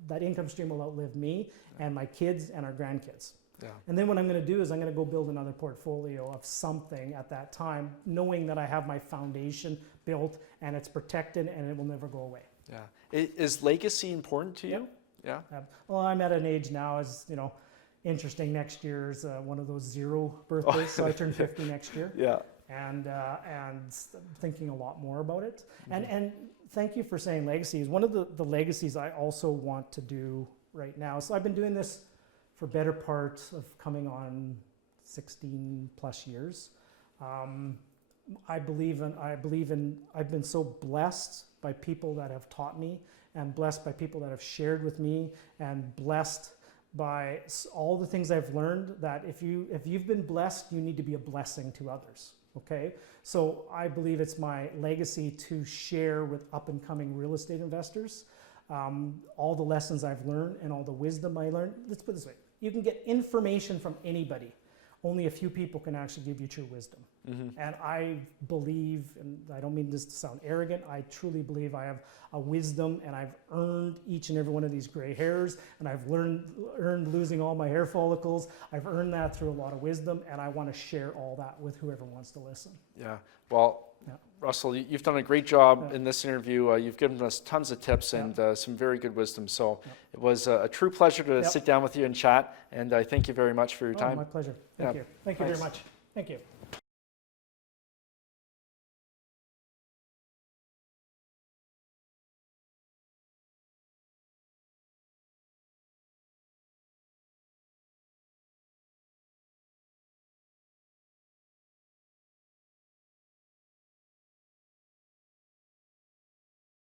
that income stream will outlive me and my kids and our grandkids. Yeah. And then what I'm going to do is I'm going to go build another portfolio of something at that time, knowing that I have my foundation built and it's protected and it will never go away. Yeah. Is legacy important to you? Yeah. Well, I'm at an age now, as you know, interesting. Next year is one of those 0 birthdays, so I turn 50 next year. Yeah. And thinking a lot more about it. And thank you for saying legacies. One of the legacies I also want to do right now. So I've been doing this for better part of coming on 16 plus years. I've been so blessed by people that have taught me, and blessed by people that have shared with me, and blessed by all the things I've learned, that if you've been blessed, you need to be a blessing to others. Okay, so I believe it's my legacy to share with up and coming real estate investors all the lessons I've learned and all the wisdom I learned. Let's put it this way: you can get information from anybody. Only a few people can actually give you true wisdom. And I believe, and I don't mean this to sound arrogant, I truly believe I have a wisdom, and I've earned each and every one of these gray hairs, and I've earned losing all my hair follicles. I've earned that through a lot of wisdom, and I want to share all that with whoever wants to listen. Yeah. Well, Russell, you've done a great job in this interview. You've given us tons of tips and some very good wisdom. So it was a true pleasure to sit down with you and chat. And I thank you very much for your time. My pleasure. Thank you. Thank you very much. Thank you.